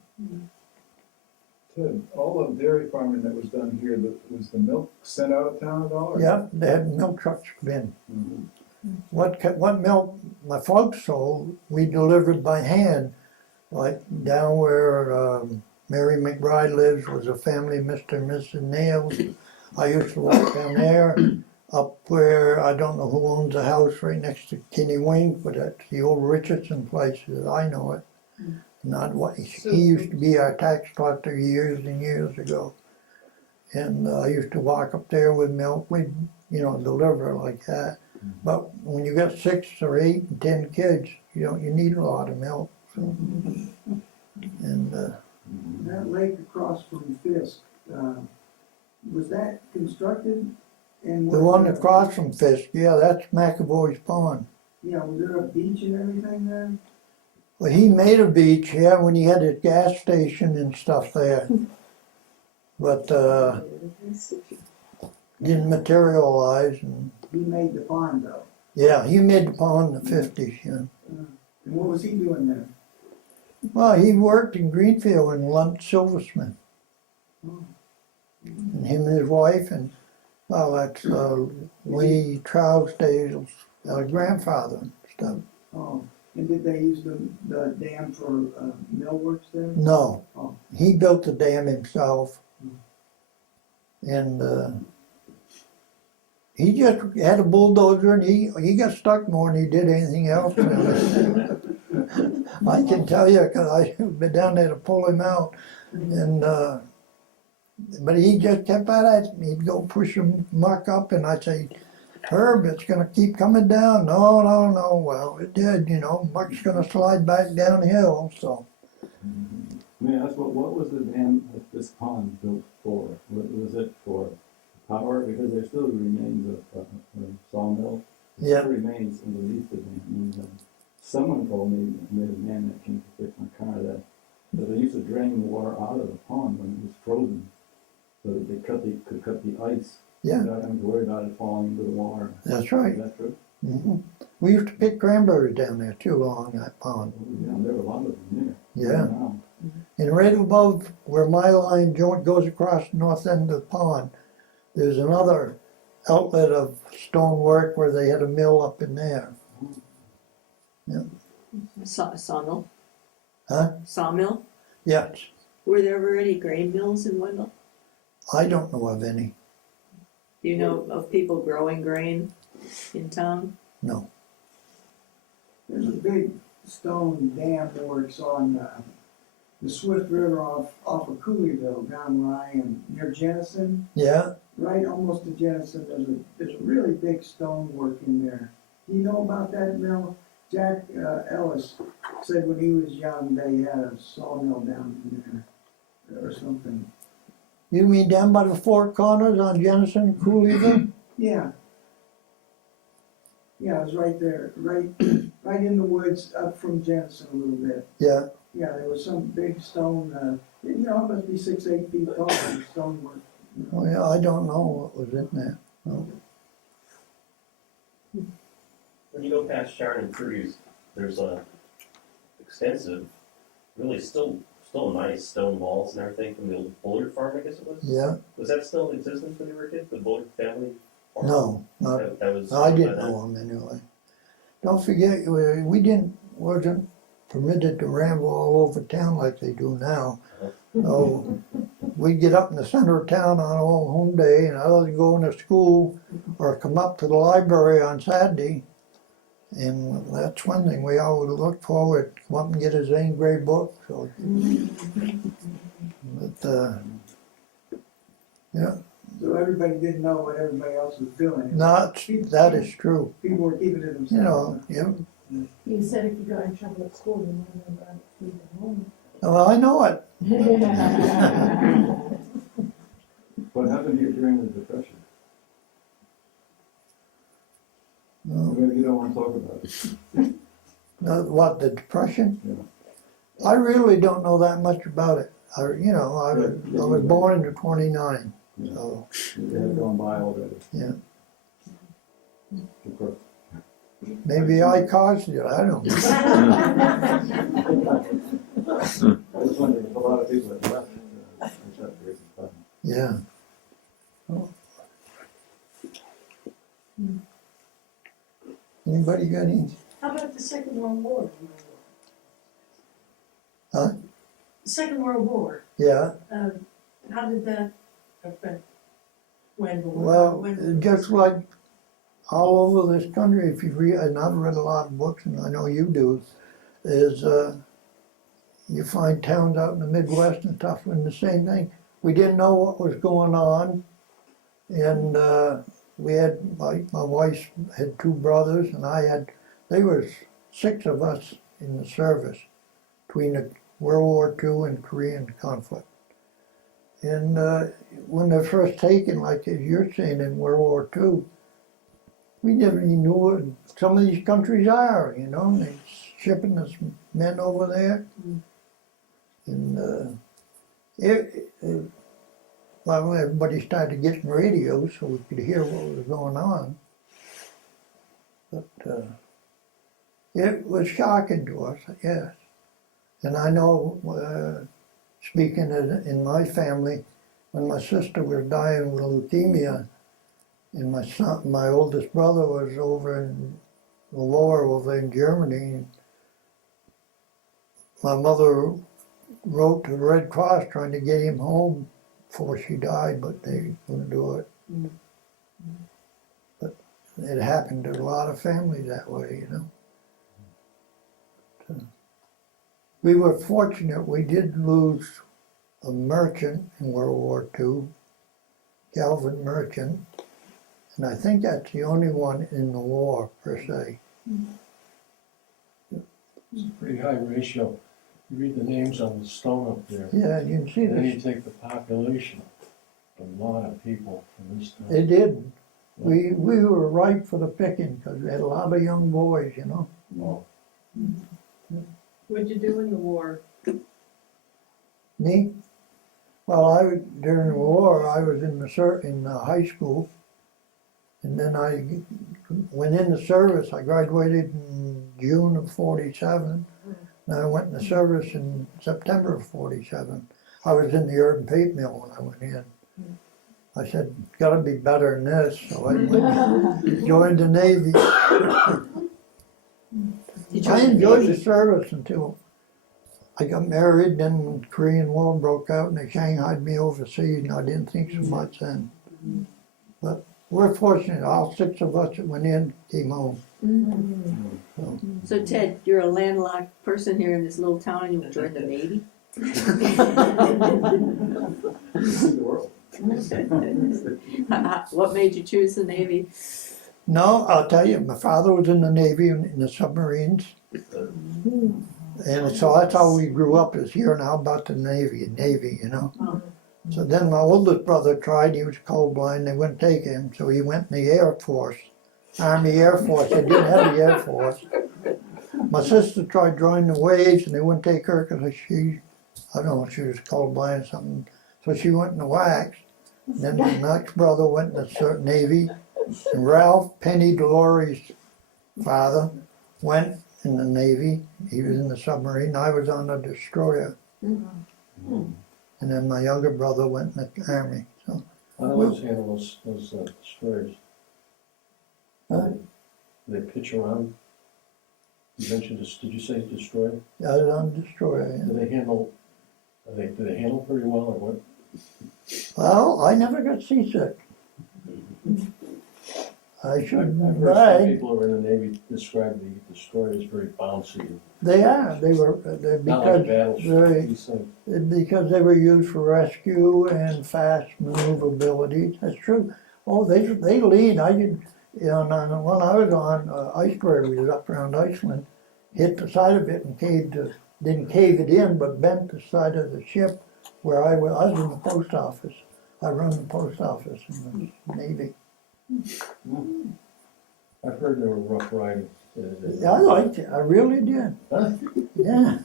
Ted, all the dairy farming that was done here, was the milk sent out of town at all? or- Yep, they had milk trucks come in. Mhm. What milk my folks sold, we delivered by hand, like down where Mary McBride lives was a family, Mr. and Mrs. Nails. I used to walk down there, up where, I don't know who owns the house right next to Kinney Wing, but that's the old Richardson place as I know it. Not what, he used to be our tax collector years and years ago. And I used to walk up there with milk, we'd, deliver like that. But when you got 6 or 8 and 10 kids, you need a lot of milk. So. And That lake across from Fisk, was that constructed? And the one across from Fisk, yeah, that's McAvoy's Pond. Yeah, was there a beach and everything there? Well, he made a beach, yeah, when he had his gas station and stuff there. But didn't materialize. And He made the pond though. yeah, he made the pond in the 50s, yeah. And what was he doing there? Well, he worked in Greenfield and Lunt Silversmith. And him and his wife, and well, that's Lee Trousdale's grandfather and stuff. Oh, and did they use the dam for millworks there? No, Oh. he built the dam himself, and he just had a bulldozer, and he got stuck more than he did anything else. I can tell you, because I've been down there to pull him out, and but he just kept at it. He'd go push him muck up, and I'd say, Herb, it's going to keep coming down. No. Well, it did, muck's going to slide back downhill, so. May I ask, what was the dam that this pond built for? Was it for power? Because there still remains a sawmill. It Yeah. still remains underneath the dam. And, someone told me, maybe a man that came to fix my car, that they used to drain the water out of the pond when it was frozen, so that they could cut the ice. Yeah. Without having to worry about it falling into the water. That's right. Is that true? Hmm. We used to pick cranberries down there too, along that pond. Yeah, there were a lot of them there. Yeah. Wow. And right above where my line joint goes across the north end of the pond, there's another outlet of stonework where they had a mill up in there. Sawmill? Huh? Sawmill? Yes, Were there ever any grain mills in Wendell? I don't know of any. Do you know of people growing grain in town? No. There's a big stone dam works on the Swift River off of Cooleyville, down where I am, near Jennison. Yeah, Right almost to Jennison, there's a really big stone work in there. Do you know about that mill? Jack Ellis said when he was young they had a sawmill down in there or something. you mean down by the Four Corners on Jennison and Cooleyville? Yeah. Yeah, it was right there, right in the woods up from Jennison a little bit. Yeah, Yeah, there was some big stone, it must be 6, 8 feet tall, stonework. oh yeah, I don't know what was in there. No. When you go past Sharon and Cruz, there's a extensive, really still nice stone walls and everything from the old Bullard farm, I guess it was? Yeah, Was that still in existence when you were a kid, the Bullard family farm? no, not, That was. I didn't know him anyway. Don't forget, wasn't permitted to ramble all over town like they do now. So we'd get up in the center of town on Old Home Day, and I was going to school or come up to the library on Saturday, And that's one thing, we always look forward, come up and get his engraved book, so. But, yeah, So everybody didn't know what everybody else was doing. that is true, People were keeping it themselves. you know, yeah. You said if you got in trouble at school, you might have got it at home. Well, I know it. What happened to you during the Depression? No. You don't want to talk about it. What, the Depression? Yeah. I really don't know that much about it. I was born in '29, Yeah. so, It had gone by already. yeah. Of course. Maybe I caused it, I don't know. I just wondered if a lot of people had left at that period of time. Yeah. Anybody got any? How about the Second World War? Huh? Second World War, Yeah, how did that affect Wendell? well, just like all over this country, if you read, and I've read a lot of books, and I know you do, is you find towns out in the Midwest and stuff doing the same thing. We didn't know what was going on, and we had, my wife had 2 brothers, and there was 6 of us in the service between the World War II and Korean conflict. And when they're first taken, like as you're saying in World War II, we never even knew what some of these countries are, you know, they're shipping us men over there. And well, everybody started getting radios so we could hear what was going on. But it was shocking to us, yes. And I know, speaking in my family, when my sister was dying with leukemia, and my oldest brother was over in the war over in Germany, and my mother wrote to the Red Cross trying to get him home before she died, but they couldn't do it. But it happened to a lot of families that way, you know. We were fortunate, we did lose a merchant in World War II, Calvin Merchant, and I think that's the only one in the war, per se. It's a pretty high ratio. You read the names on the stone up there. Yeah, you can see And then this. you take the population, a lot of people from this town. It did. We were ripe for the picking, because we had a lot of young boys, you know. Oh, What'd you do in the war? Me? Well, during the war, I was in high school, and then I went in the service. I graduated in June of '47, and I went in the service in September of '47. I was in the urban paint mill when I went in. I said, "Got to be better than this," so I went, joined the Navy. I enjoyed the service until I got married, then the Korean War broke out and they shanghaied me overseas, and I didn't think so much then. But we're fortunate, all 6 of us that went in came home. So Ted, you're a landlocked person here in this little town and you joined the Navy? The world. What made you choose the Navy? No, I'll tell you, my father was in the Navy, in the submarines. And so that's how we grew up, is hearing how about the Navy, you know. So then my oldest brother tried, he was colorblind, they wouldn't take him, so he went in the Air Force, Army Air Force, they didn't have the Air Force. My sister tried joining the Waves and they wouldn't take her because she, I don't know, she was colorblind or something. So she went in the WACs. Then my next brother went in the Navy, and Ralph Penny Delory's father went in the Navy. He was in the submarine. I was on a destroyer. And then my younger brother went in the Army. So, how do those handle those destroyers? Huh? They pitch around? You mentioned this, did you say destroyer? I was on a destroyer. Yeah. Do they handle pretty well or what? Well, I never got seasick. I shouldn't I've heard some brag. people who are in the Navy describe the destroyer as very bouncy, They are, they were, not like because, battleships. He said, because they were used for rescue and fast maneuverability. That's true. Oh, they lead. I did, you know, when I was on iceberg, we was up around Iceland, hit the side of it and didn't cave it in, but bent the side of the ship where I was in the post office. I run the post office in the Navy. I've heard they were rough riding. I liked it. I really did. Yeah.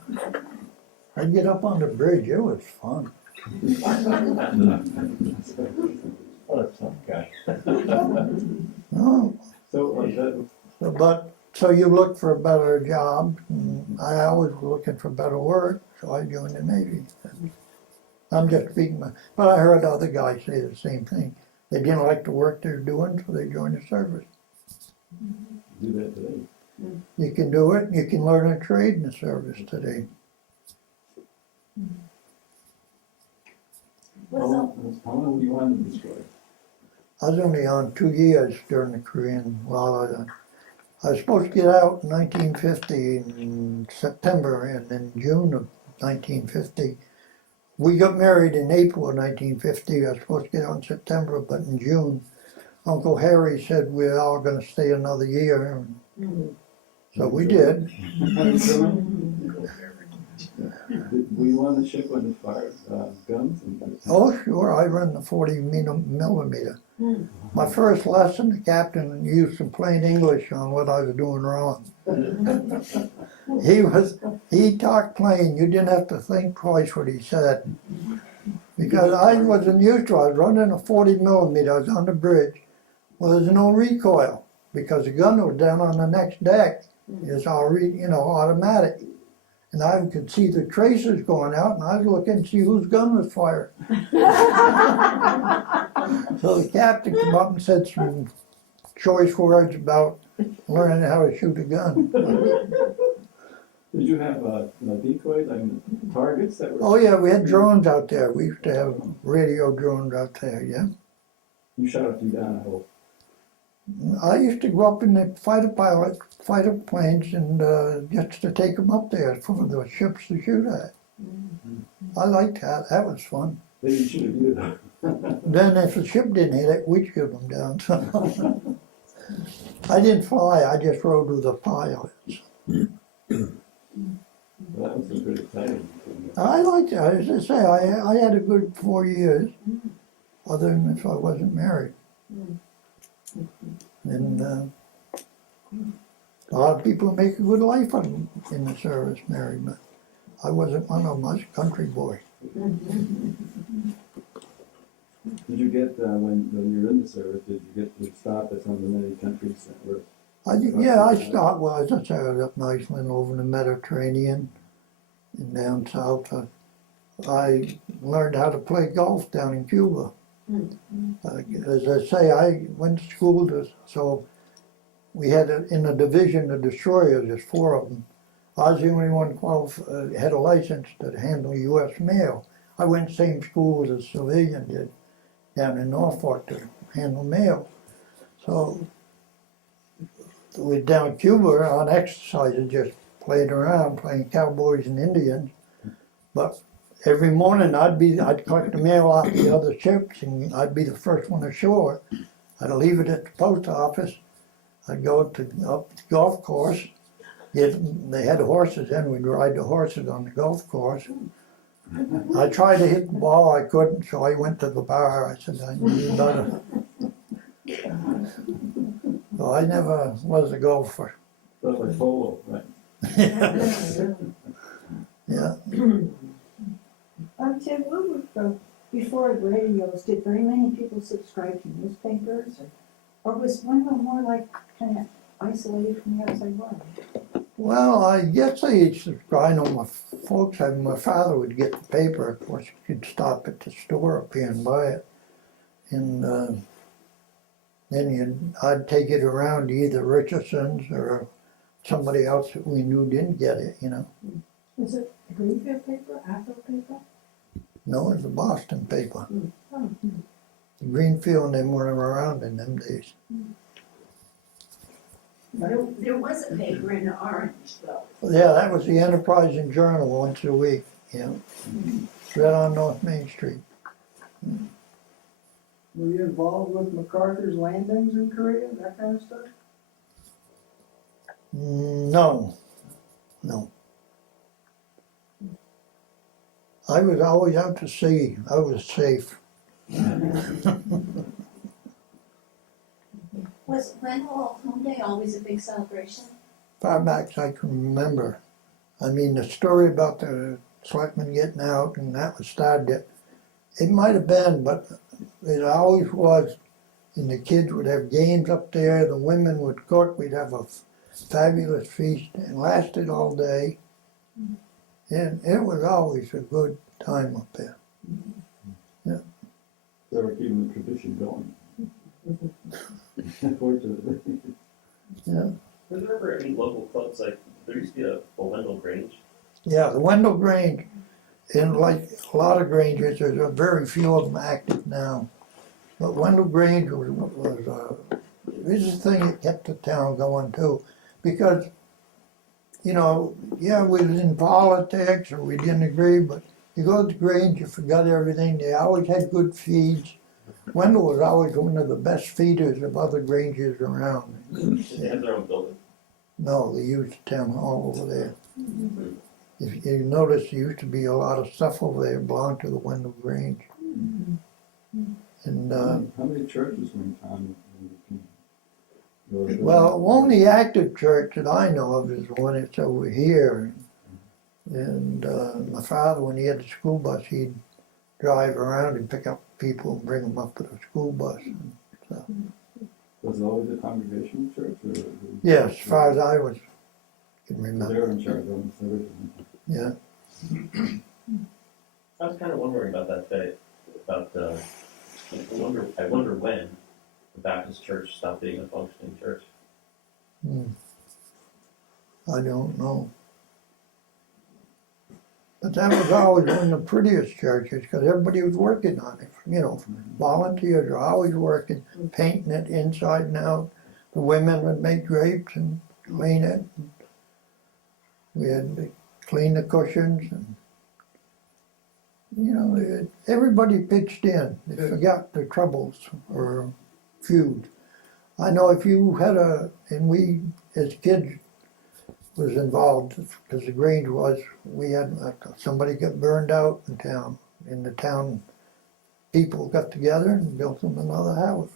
I'd get up on the bridge. It was fun. What a tough guy. Oh, So, so you look for a better job. And I always was looking for better work, so I joined the Navy. I'm just speaking, but I heard other guys say the same thing. They didn't like the work they're doing, so they joined the service. do that today. You can do it. You can learn a trade in the service today. How long were you on the destroyer? I was only on 2 years during the Korean War. I was supposed to get out in 1950 in September, and in June of 1950, we got married in April of 1950. I was supposed to get out in September, but in June, Uncle Harry said we're all going to stay another year, and so we did. Were you on the ship when it fired guns? Oh, sure, I run the 40 millimeter. My first lesson, the captain used some plain English on what I was doing wrong. He talked plain. You didn't have to think twice what he said. Because I wasn't used to it. I was running a 40 millimeter. I was on the bridge. Well, there's no recoil because the gun was down on the next deck. It's all, automatic. And I could see the tracers going out, and I was looking to see whose gun was fired. So the captain came up and said some choice words about learning how to shoot a gun. Did you have decoys, targets that were? Oh yeah, we had drones out there. We used to have radio drones out there, yeah. You shot a few down, I hope. I used to go up in the fighter planes, and just to take them up there for the ships to shoot at. I liked that. That was fun. They didn't shoot at you though. Then if the ship didn't hit it, we'd shoot them down. So I didn't fly. I just rode with the pilots. Well, that was pretty exciting. I liked it. As I say, I had a good 4 years, other than if I wasn't married. And a lot of people make a good life in the service married, but I wasn't one of them. I was a country boy. Did you get, when you were in the service, did you get to stop at some of the many countries that were? I stopped, well, as I say, I was up in Iceland, over in the Mediterranean, and down south. I learned how to play golf down in Cuba. As I say, I went to school, so we had in a division of destroyers, there's 4 of them. I was the only one had a license to handle U.S. mail. I went to the same school as a civilian did down in Norfolk to handle mail. So we down in Cuba on exercises, just playing around, playing cowboys and Indians. But every morning I'd collect the mail off the other ships, and I'd be the first one ashore. I'd leave it at the post office. I'd go up the golf course. They had horses then, we'd ride the horses on the golf course. I tried to hit the ball, I couldn't, so I went to the bar. I said, I need better. So I never was a golfer. That's like polo, right? Yeah. Tim, before radios, did very many people subscribe to newspapers, or was one of them more like kind of isolated from the outside world? Well, I guess I know my folks, my father would get the paper. Of course, he'd stop at the store up here and buy it. And then I'd take it around to either Richardson's or somebody else that we knew didn't get it, Was it a Greenfield paper, Afro paper? No, it was a Boston paper. Oh. Greenfield and them weren't around in them days. There was a paper in Orange though. Yeah, that was the Enterprising Journal once a week, yeah. Right on North Main Street. Were you involved with MacArthur's landings in Korea, that kind of stuff? No, no. I was always out to sea. I was safe. Was Wendell Home Day always a big celebration? Far back as I can remember. I mean, the story about the selectmen getting out and that was started. It might have been, but it always was. And the kids would have games up there. The women would cook. We'd have a fabulous feast and lasted all day. And it was always a good time up there. They were keeping the tradition going. Unfortunately. Yeah. Were there ever any local clubs, like, there used to be a Wendell Grange? Yeah, the Wendell Grange, and like a lot of Granges, there's a very few of them active now. But Wendell Grange was the thing that kept the town going too. Because, you know, yeah, we was in politics or we didn't agree, but you go to the Grange, you forgot everything. They always had good feeds. Wendell was always one of the best feeders of other Granges around. Did they have their own building? No, they used the town hall over there. If you notice, there used to be a lot of stuff over there belonged to the Wendell Grange. And How many churches were in town? well, only active church that I know of is the one that's over here. And my father, when he had the school bus, he'd drive around and pick up people and bring them up with a school bus. So. Was it always a congregational church? Or Yes, as far as I can they remember. were in charge of almost everything. Yeah. I was kind of wondering about that day, about, I wonder when the Baptist church stopped being a functioning church. I don't know. But that was always one of the prettiest churches because everybody was working on it. You know, volunteers were always working, painting it inside and out. The women would make drapes and clean it. We had to clean the cushions and, you know, everybody pitched in. They forgot their troubles or feuds. I know if you had and we as kids was involved because the Grange was, we had, somebody got burned out in town, and the town people got together and built them another house.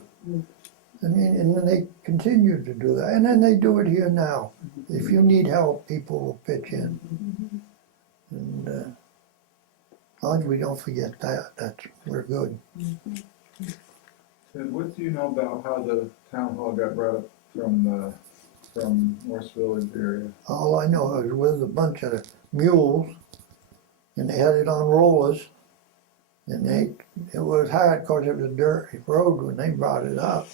I mean, and then they continued to do that, and then they do it here now. If you need help, people will pitch in. And as long as we don't forget that, we're good. Ted, what do you know about how the town hall got brought up from Morse Village area? All I know is with a bunch of mules, and they had it on rollers, and it was hard because it was a dirt road when they brought it up.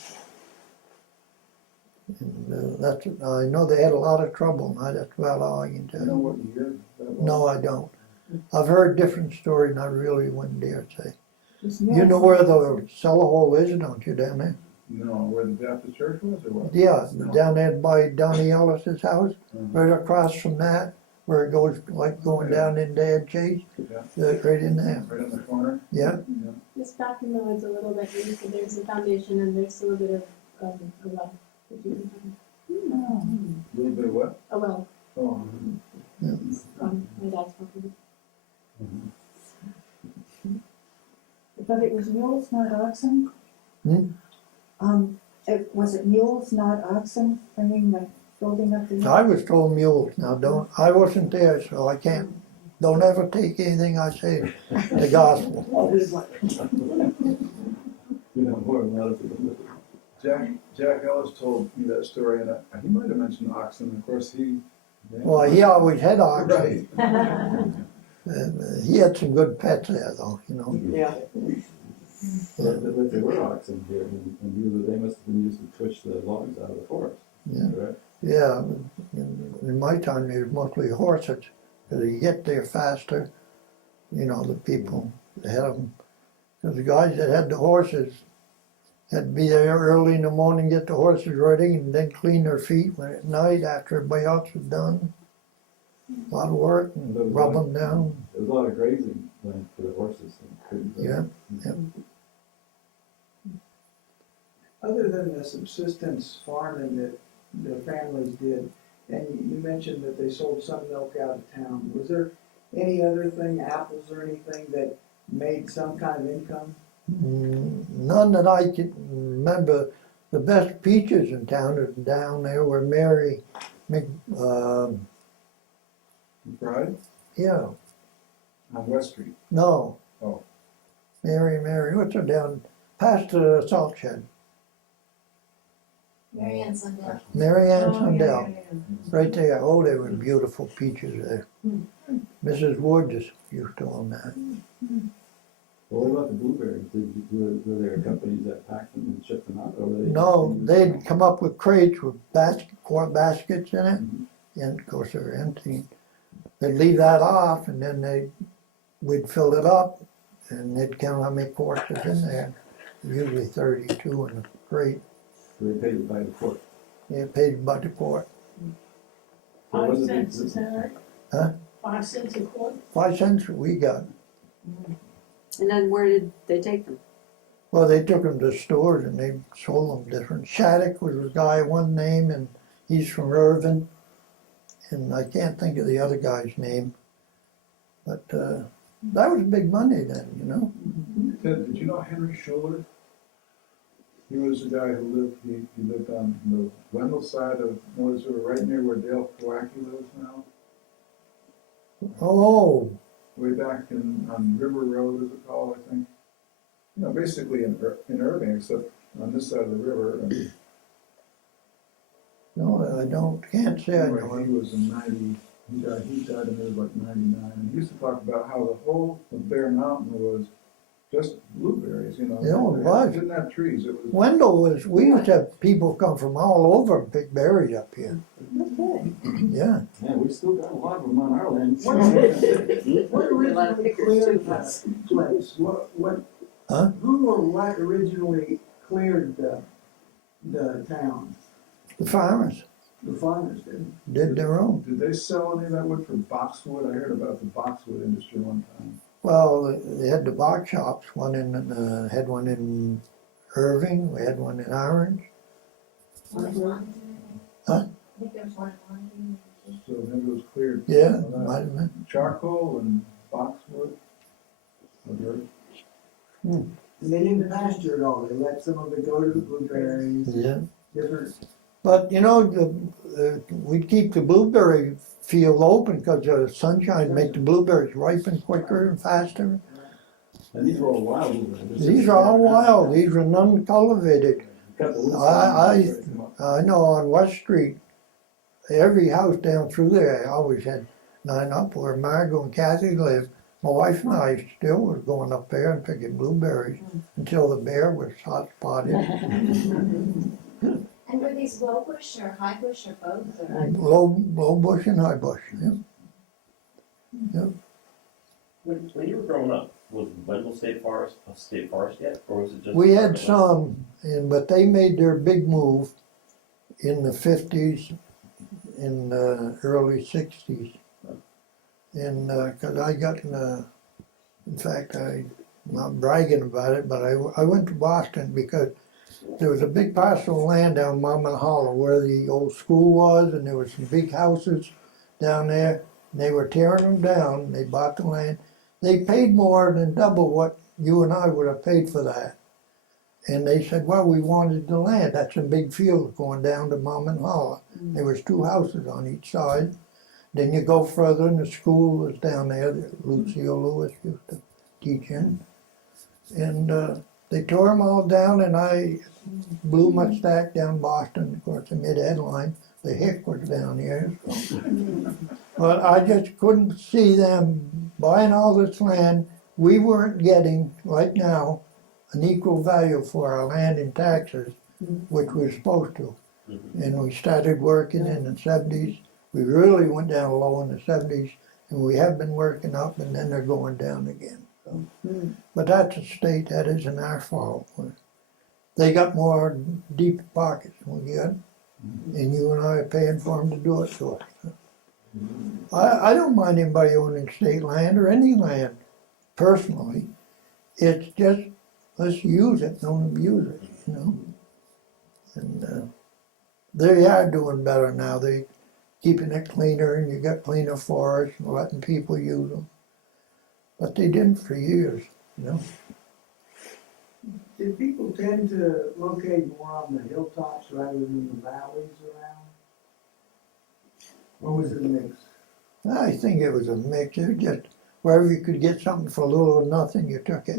And I know they had a lot of trouble, and that's about all I can tell Do you know you. what year that was? No, I don't. I've heard different stories, and I really wouldn't dare say. Just You know where the cellar hole is, don't you, down there? No, where the Baptist church was or what? Yeah, No. down there by Donnie Ellis's house, right across from that, where it goes, like going down in Dad Chase, Yeah. right in there. Right in the corner? Yeah, Just back in the woods a little bit, so there's a foundation and there's still a bit of a well that you can find. A little bit of what? A well Oh, from my dad's property. But it was mules, not oxen? Hmm? Was it mules, not oxen, building up the? I was told mules. Now, I wasn't there, so I don't ever take anything I say the gospel. Oh, we were. You know, more than a lot of people. Jack Ellis told me that story, and he might have mentioned oxen. Of course, Well, he always had oxen. Right. He had some good pets there, though, you know. Yeah. But there were oxen here, and usually they must have been used to push the logs out of the forest. Yeah. Correct? Yeah, in my time, it was mostly horses, because you get there faster, you know, the people that had them. Because the guys that had the horses, Had to be there early in the morning, get the horses ready, and then clean their feet when at night after everybody else was done. A lot of work and There was rub a lot- them down. There was a lot of grazing land for the horses. And Yeah. Other than the subsistence farming that the families did, and you mentioned that they sold some milk out of town, was there any other thing, apples or anything, that made some kind of income? None that I can remember. The best peaches in town is down there where Mary Bride yeah, on West Street. no. Oh. Mary, what's her down, past the salt shed. Mary Ann Sundell. Mary Ann Oh, yeah, Sundell, yeah, yeah. right there. Oh, they were beautiful peaches there. Mrs. Wood just used to own that. Well, what about the blueberries? Were there companies that packed them and shipped them out? Or were they? No, they'd come up with crates with quart baskets in it, and of course they were empty. They'd leave that off, and then we'd fill it up, and they'd count how many quarts is in there. Usually 32 in a crate. So they paid it by the quart. They paid by the quart. So it 5 wasn't- cents, is that right? Huh? 5 cents a quart? 5 cents we got. And then where did they take them? Well, they took them to stores and they sold them different. Shattuck was a guy, one name, and he's from Irvin. And I can't think of the other guy's name. But that was big money then, you know. Ted, did you know Henry Schuler? He was the guy who lived on the Wendell side of North River, right near where Dale Kowacki lives now. Oh, Way back on River Road, is it called, I think? You know, basically in Irving, except on this side of the river. And no, can't say I know he him. was in 90, he died when he was like 99. And he used to talk about how the whole of Bear Mountain was just blueberries, you know. Yeah, it was. It didn't have trees, it was. Wendell we used to have people come from all over and pick berries up here. Okay. Yeah. Yeah, we still got a lot of them on our land. What A lot of originally pickers cleared too. that place? What? Huh? Who or what originally cleared the town? The farmers The farmers did. did their own. Did they sell any of that wood for boxwood? I heard about the boxwood industry one time. Well, they had the box shops, had one in Irving, we had one in Orange. Huh? Huh? I think there's one in London. So maybe it was cleared. Yeah, might have been. Charcoal and boxwood. I've heard. And they didn't pasture it all. They let some of it go to the blueberries. Yeah. Different. But, you know, we'd keep the blueberry field open because the sunshine make the blueberries ripen quicker and faster. And these were all wild blueberries. These are all wild. These are none cultivated. Cut the wood I- stones and come up. I know on West Street, every house down through there, I always had 9 up where Margot and Kathy lived. My wife and I still was going up there and picking blueberries until the bear was hot spotted. And were these low bush or high bush or both? Or? Low bush and high bush. Yeah. When you were growing up, was Wendell State Forest a state forest yet, or was it just? We had some, but they made their big move in the 50s, in the early 60s. And because I got in fact, I'm not bragging about it, but I went to Boston because there was a big parcel of land down Monmouth Hollow where the old school was, and there was some big houses down there. And they were tearing them down. They bought the land. They paid more than double what you and I would have paid for that. And they said, well, we wanted the land. That's a big field going down to Monmouth Hollow. There was 2 houses on each side. Then you go further and the school was down there that Lucio Lewis used to teach in. And they tore them all down, and I blew my stack down Boston. Of course, the mid-headline, the hick was down here. So. But I just couldn't see them buying all this land. We weren't getting, right now, an equal value for our land in taxes, which we were supposed to. And we started working in the 70s. We really went down low in the 70s, and we have been working up, and then they're going down again. So. But that's a state, that isn't our fault. they got more deep pockets than we got, and you and I are paying for them to do it to us. I don't mind anybody owning state land or any land, personally. It's just, let's use it, don't abuse it, you know? And they are doing better now. They keeping it cleaner, and you got cleaner forests and letting people use them. But they didn't for years, you know? Did people tend to locate more on the hilltops rather than the valleys around? Or was it a mix? I think it was a mix. It was just wherever you could get something for little or nothing, you took it.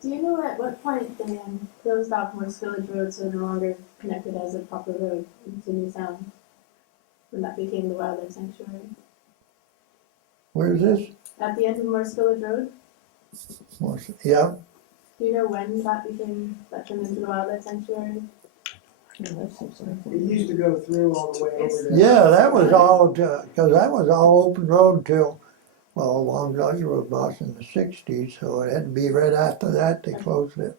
Do you know at what point they closed off Morse Village Road so no longer connected as a proper road to New Sound? When that became the wildlife sanctuary? Where's this? At the end of Morse Village Road? Yeah, Do you know when that turned into the wildlife sanctuary? It used to go through all the way over there. yeah, that was all, because that was all open road till, well, along the other road boss in the 60s, so it had to be right after that they closed it.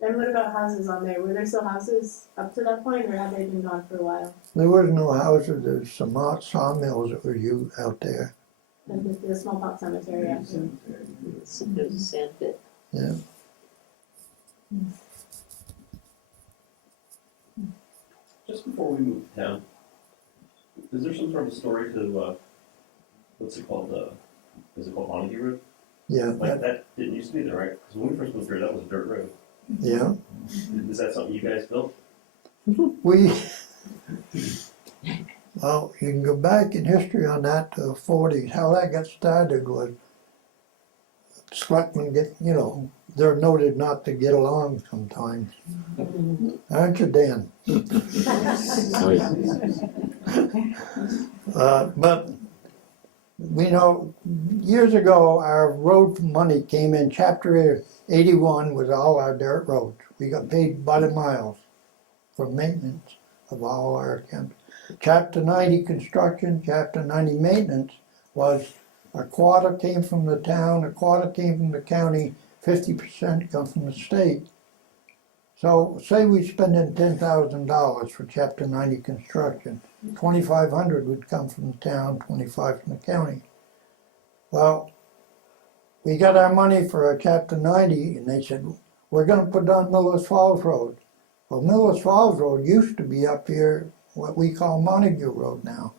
And what about houses on there? Were there still houses up to that point, or had they been gone for a while? There was no houses, there's some sawmills that were used out there. Like the smallpox cemetery after? There's a sand pit. Yeah. Just before we move to town, is there some sort of story to, what's it called, is it called Montague Road? Yeah, Like, that didn't used to be there, right? Because when we first moved here, that was a dirt road. yeah. Is that something you guys built? We, well, you can go back in history on that to the 40s. How that got started was selectmen they're noted not to get along sometimes. Aren't you, Dan? But we know years ago our road money came in. Chapter 81 was all our dirt roads. We got paid by the miles for maintenance of all our accounts. Chapter 90 construction, Chapter 90 maintenance was a quarter came from the town, a quarter came from the county, 50% come from the state. So say we spending $10,000 for Chapter 90 construction, 2,500 would come from the town, 25 from the county. Well, we got our money for our Chapter 90, and they said, we're going to put down Miller's Falls Road. Well, Miller's Falls Road used to be up here, what we call Montague Road now.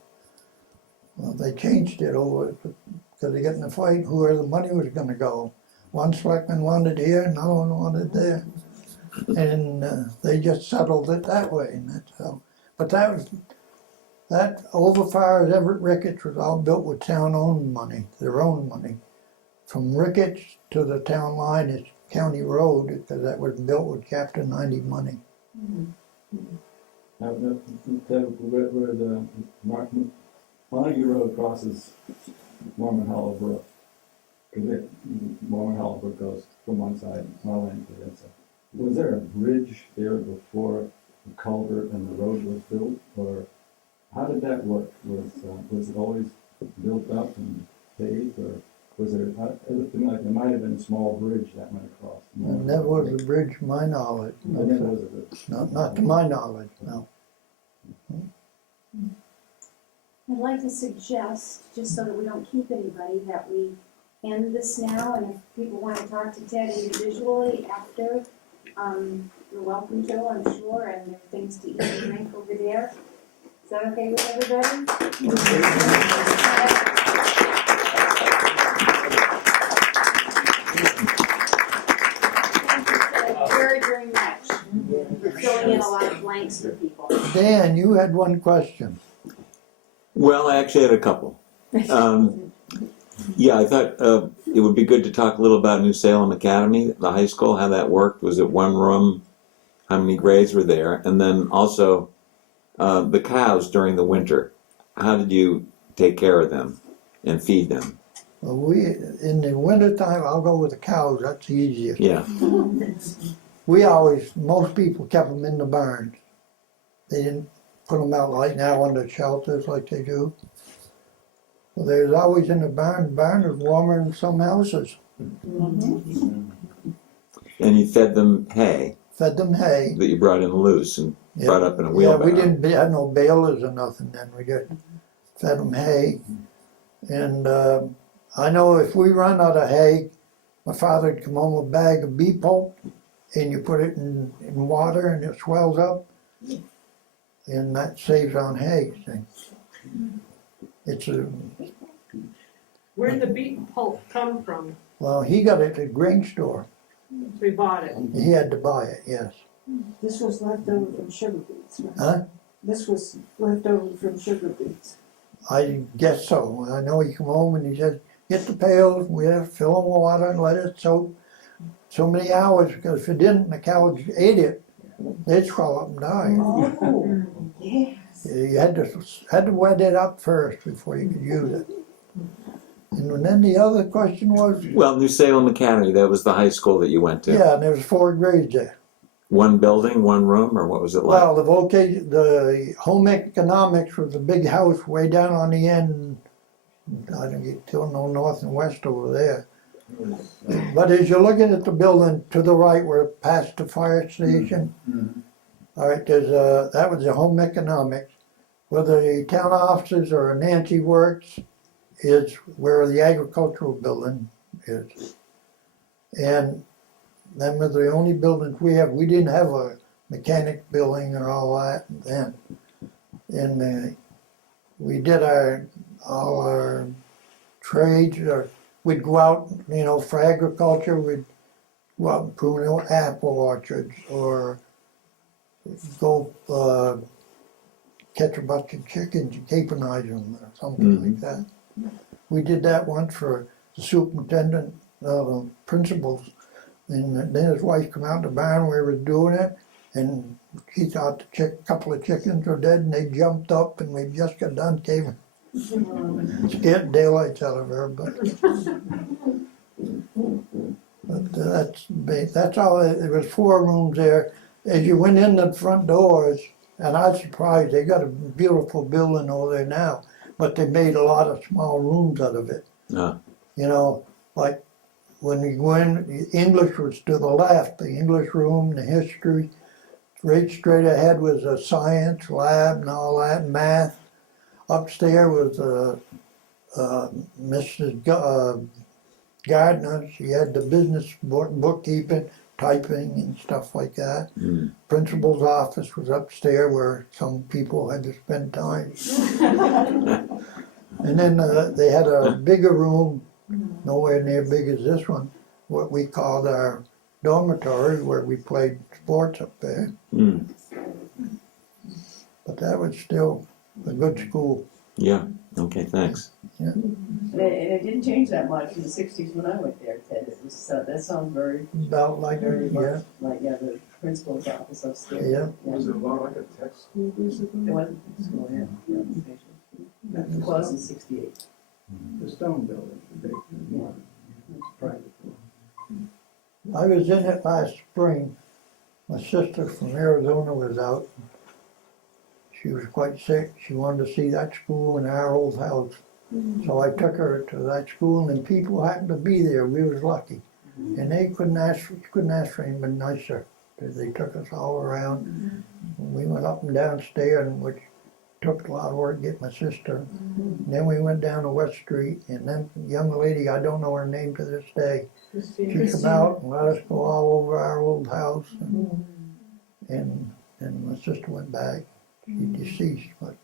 Well, they changed it over because they got in a fight where the money was going to go. One selectman wanted here, another one wanted there. And they just settled it that way, and that's how. But that over far as Everett Ricketts was all built with town-owned money, their own money. From Ricketts to the town line is county road, because that was built with Chapter 90 money. Now, where the Montague Road crosses Mormon Hollow Brook, because Mormon Hollow Brook goes from one side, our land to the other side. Was there a bridge there before the culvert and the road was built, or how did that work? Was it always built up and paved, or was there? It looked to me like there might have been a small bridge that went across. And that was a bridge to my knowledge. No, that was a bridge. Not to my knowledge, no. I'd like to suggest, just so that we don't keep anybody, that we end this now, and if people want to talk to Ted individually after, you're welcome to, I'm sure, and there are things to eat and drink over there. Is that okay with everybody? Very, very much. You're filling in a lot of blanks for people. Dan, you had one question. Well, I actually had a couple. Yeah, I thought it would be good to talk a little about New Salem Academy, the high school, how that worked. Was it one room? How many grades were there? And then also the cows during the winter. How did you take care of them and feed them? Well, in the wintertime, I'll go with the cows, that's the easiest. Yeah. Most people kept them in the barns. They didn't put them out right now under shelters like they do. So they was always in the barn. The barn was warmer than some houses. And you fed them hay Fed them hay. that you brought in loose and Yeah. brought up in a Yeah, wheelbarrow. we didn't have no balers or nothing then. We just fed them hay. And I know if we run out of hay, my father'd come home with a bag of bee pulp, and you put it in water and it swells up, and that saves on hay. See. It's a, Where did the beet pulp come from? well, he got it at a grain store. We bought it. He had to buy it, yes. This was left over from sugar beets, right? Huh? This was left over from sugar beets. I guess so. I know he come home and he said, get the pails, we have to fill them with water and let it soak so many hours, because if it didn't, the cows ate it, they'd swell up and die. Oh, yes. You had to wet it up first before you could use it. And then the other question was, Well, New Salem Academy, that was the high school that you went to. yeah, and there was 4 grades there. One building, one room, or what was it like? Well, the home economics was a big house way down on the end. I don't know north and west over there. But as you're looking at the building to the right, where it passed the fire station, all right, that was the home economics. Where the town offices or Nancy works is where the agricultural building is. And them were the only buildings we have. We didn't have a mechanic building or all that then. And we did all our trades. We'd go out, for agriculture. We'd go out and prune apple orchards, or go catch a bunch of chickens and caponize them, or something like that. We did that once for the superintendent, principals. And then his wife come out in the barn where we was doing it, and she thought the couple of chickens were dead, and they jumped up, and we just got done caving. Scared the daylights out of her, but that's all. There was 4 rooms there. As you went in the front doors, and I was surprised, they got a beautiful building over there now, but they made a lot of small rooms out of it. Like when you go in, English was to the left, the English room, the history. Right straight ahead was a science lab and all that, math. Upstairs was Mrs. Gardner. She had the business bookkeeping, typing and stuff like that. Principal's office was upstairs where some people had to spend time. And then they had a bigger room, nowhere near big as this one, what we called our dormitory, where we played sports up there. But that was still a good school. Yeah, okay, thanks. Yeah. And it didn't change that much in the 60s when I went there, Ted. It was, that sounds very, About like, very yeah, much like, the principal's office upstairs. yeah. Was it a lot like a tech school, basically? It wasn't a school, yeah. It was in 68. The stone building, the big one. It's private. I was in it last spring. My sister from Arizona was out. She was quite sick. She wanted to see that school in our old house. So I took her to that school, and people happened to be there. We was lucky. And they couldn't ask for anything nicer. They took us all around. We went up and down stairs, which took a lot of work to get my sister. And then we went down to West Street, and then a young lady, I don't know her name to this day, she came out and let us go all over our old house. And my sister went back. She deceased, but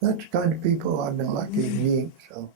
that's the kind of people I've been lucky to meet, so.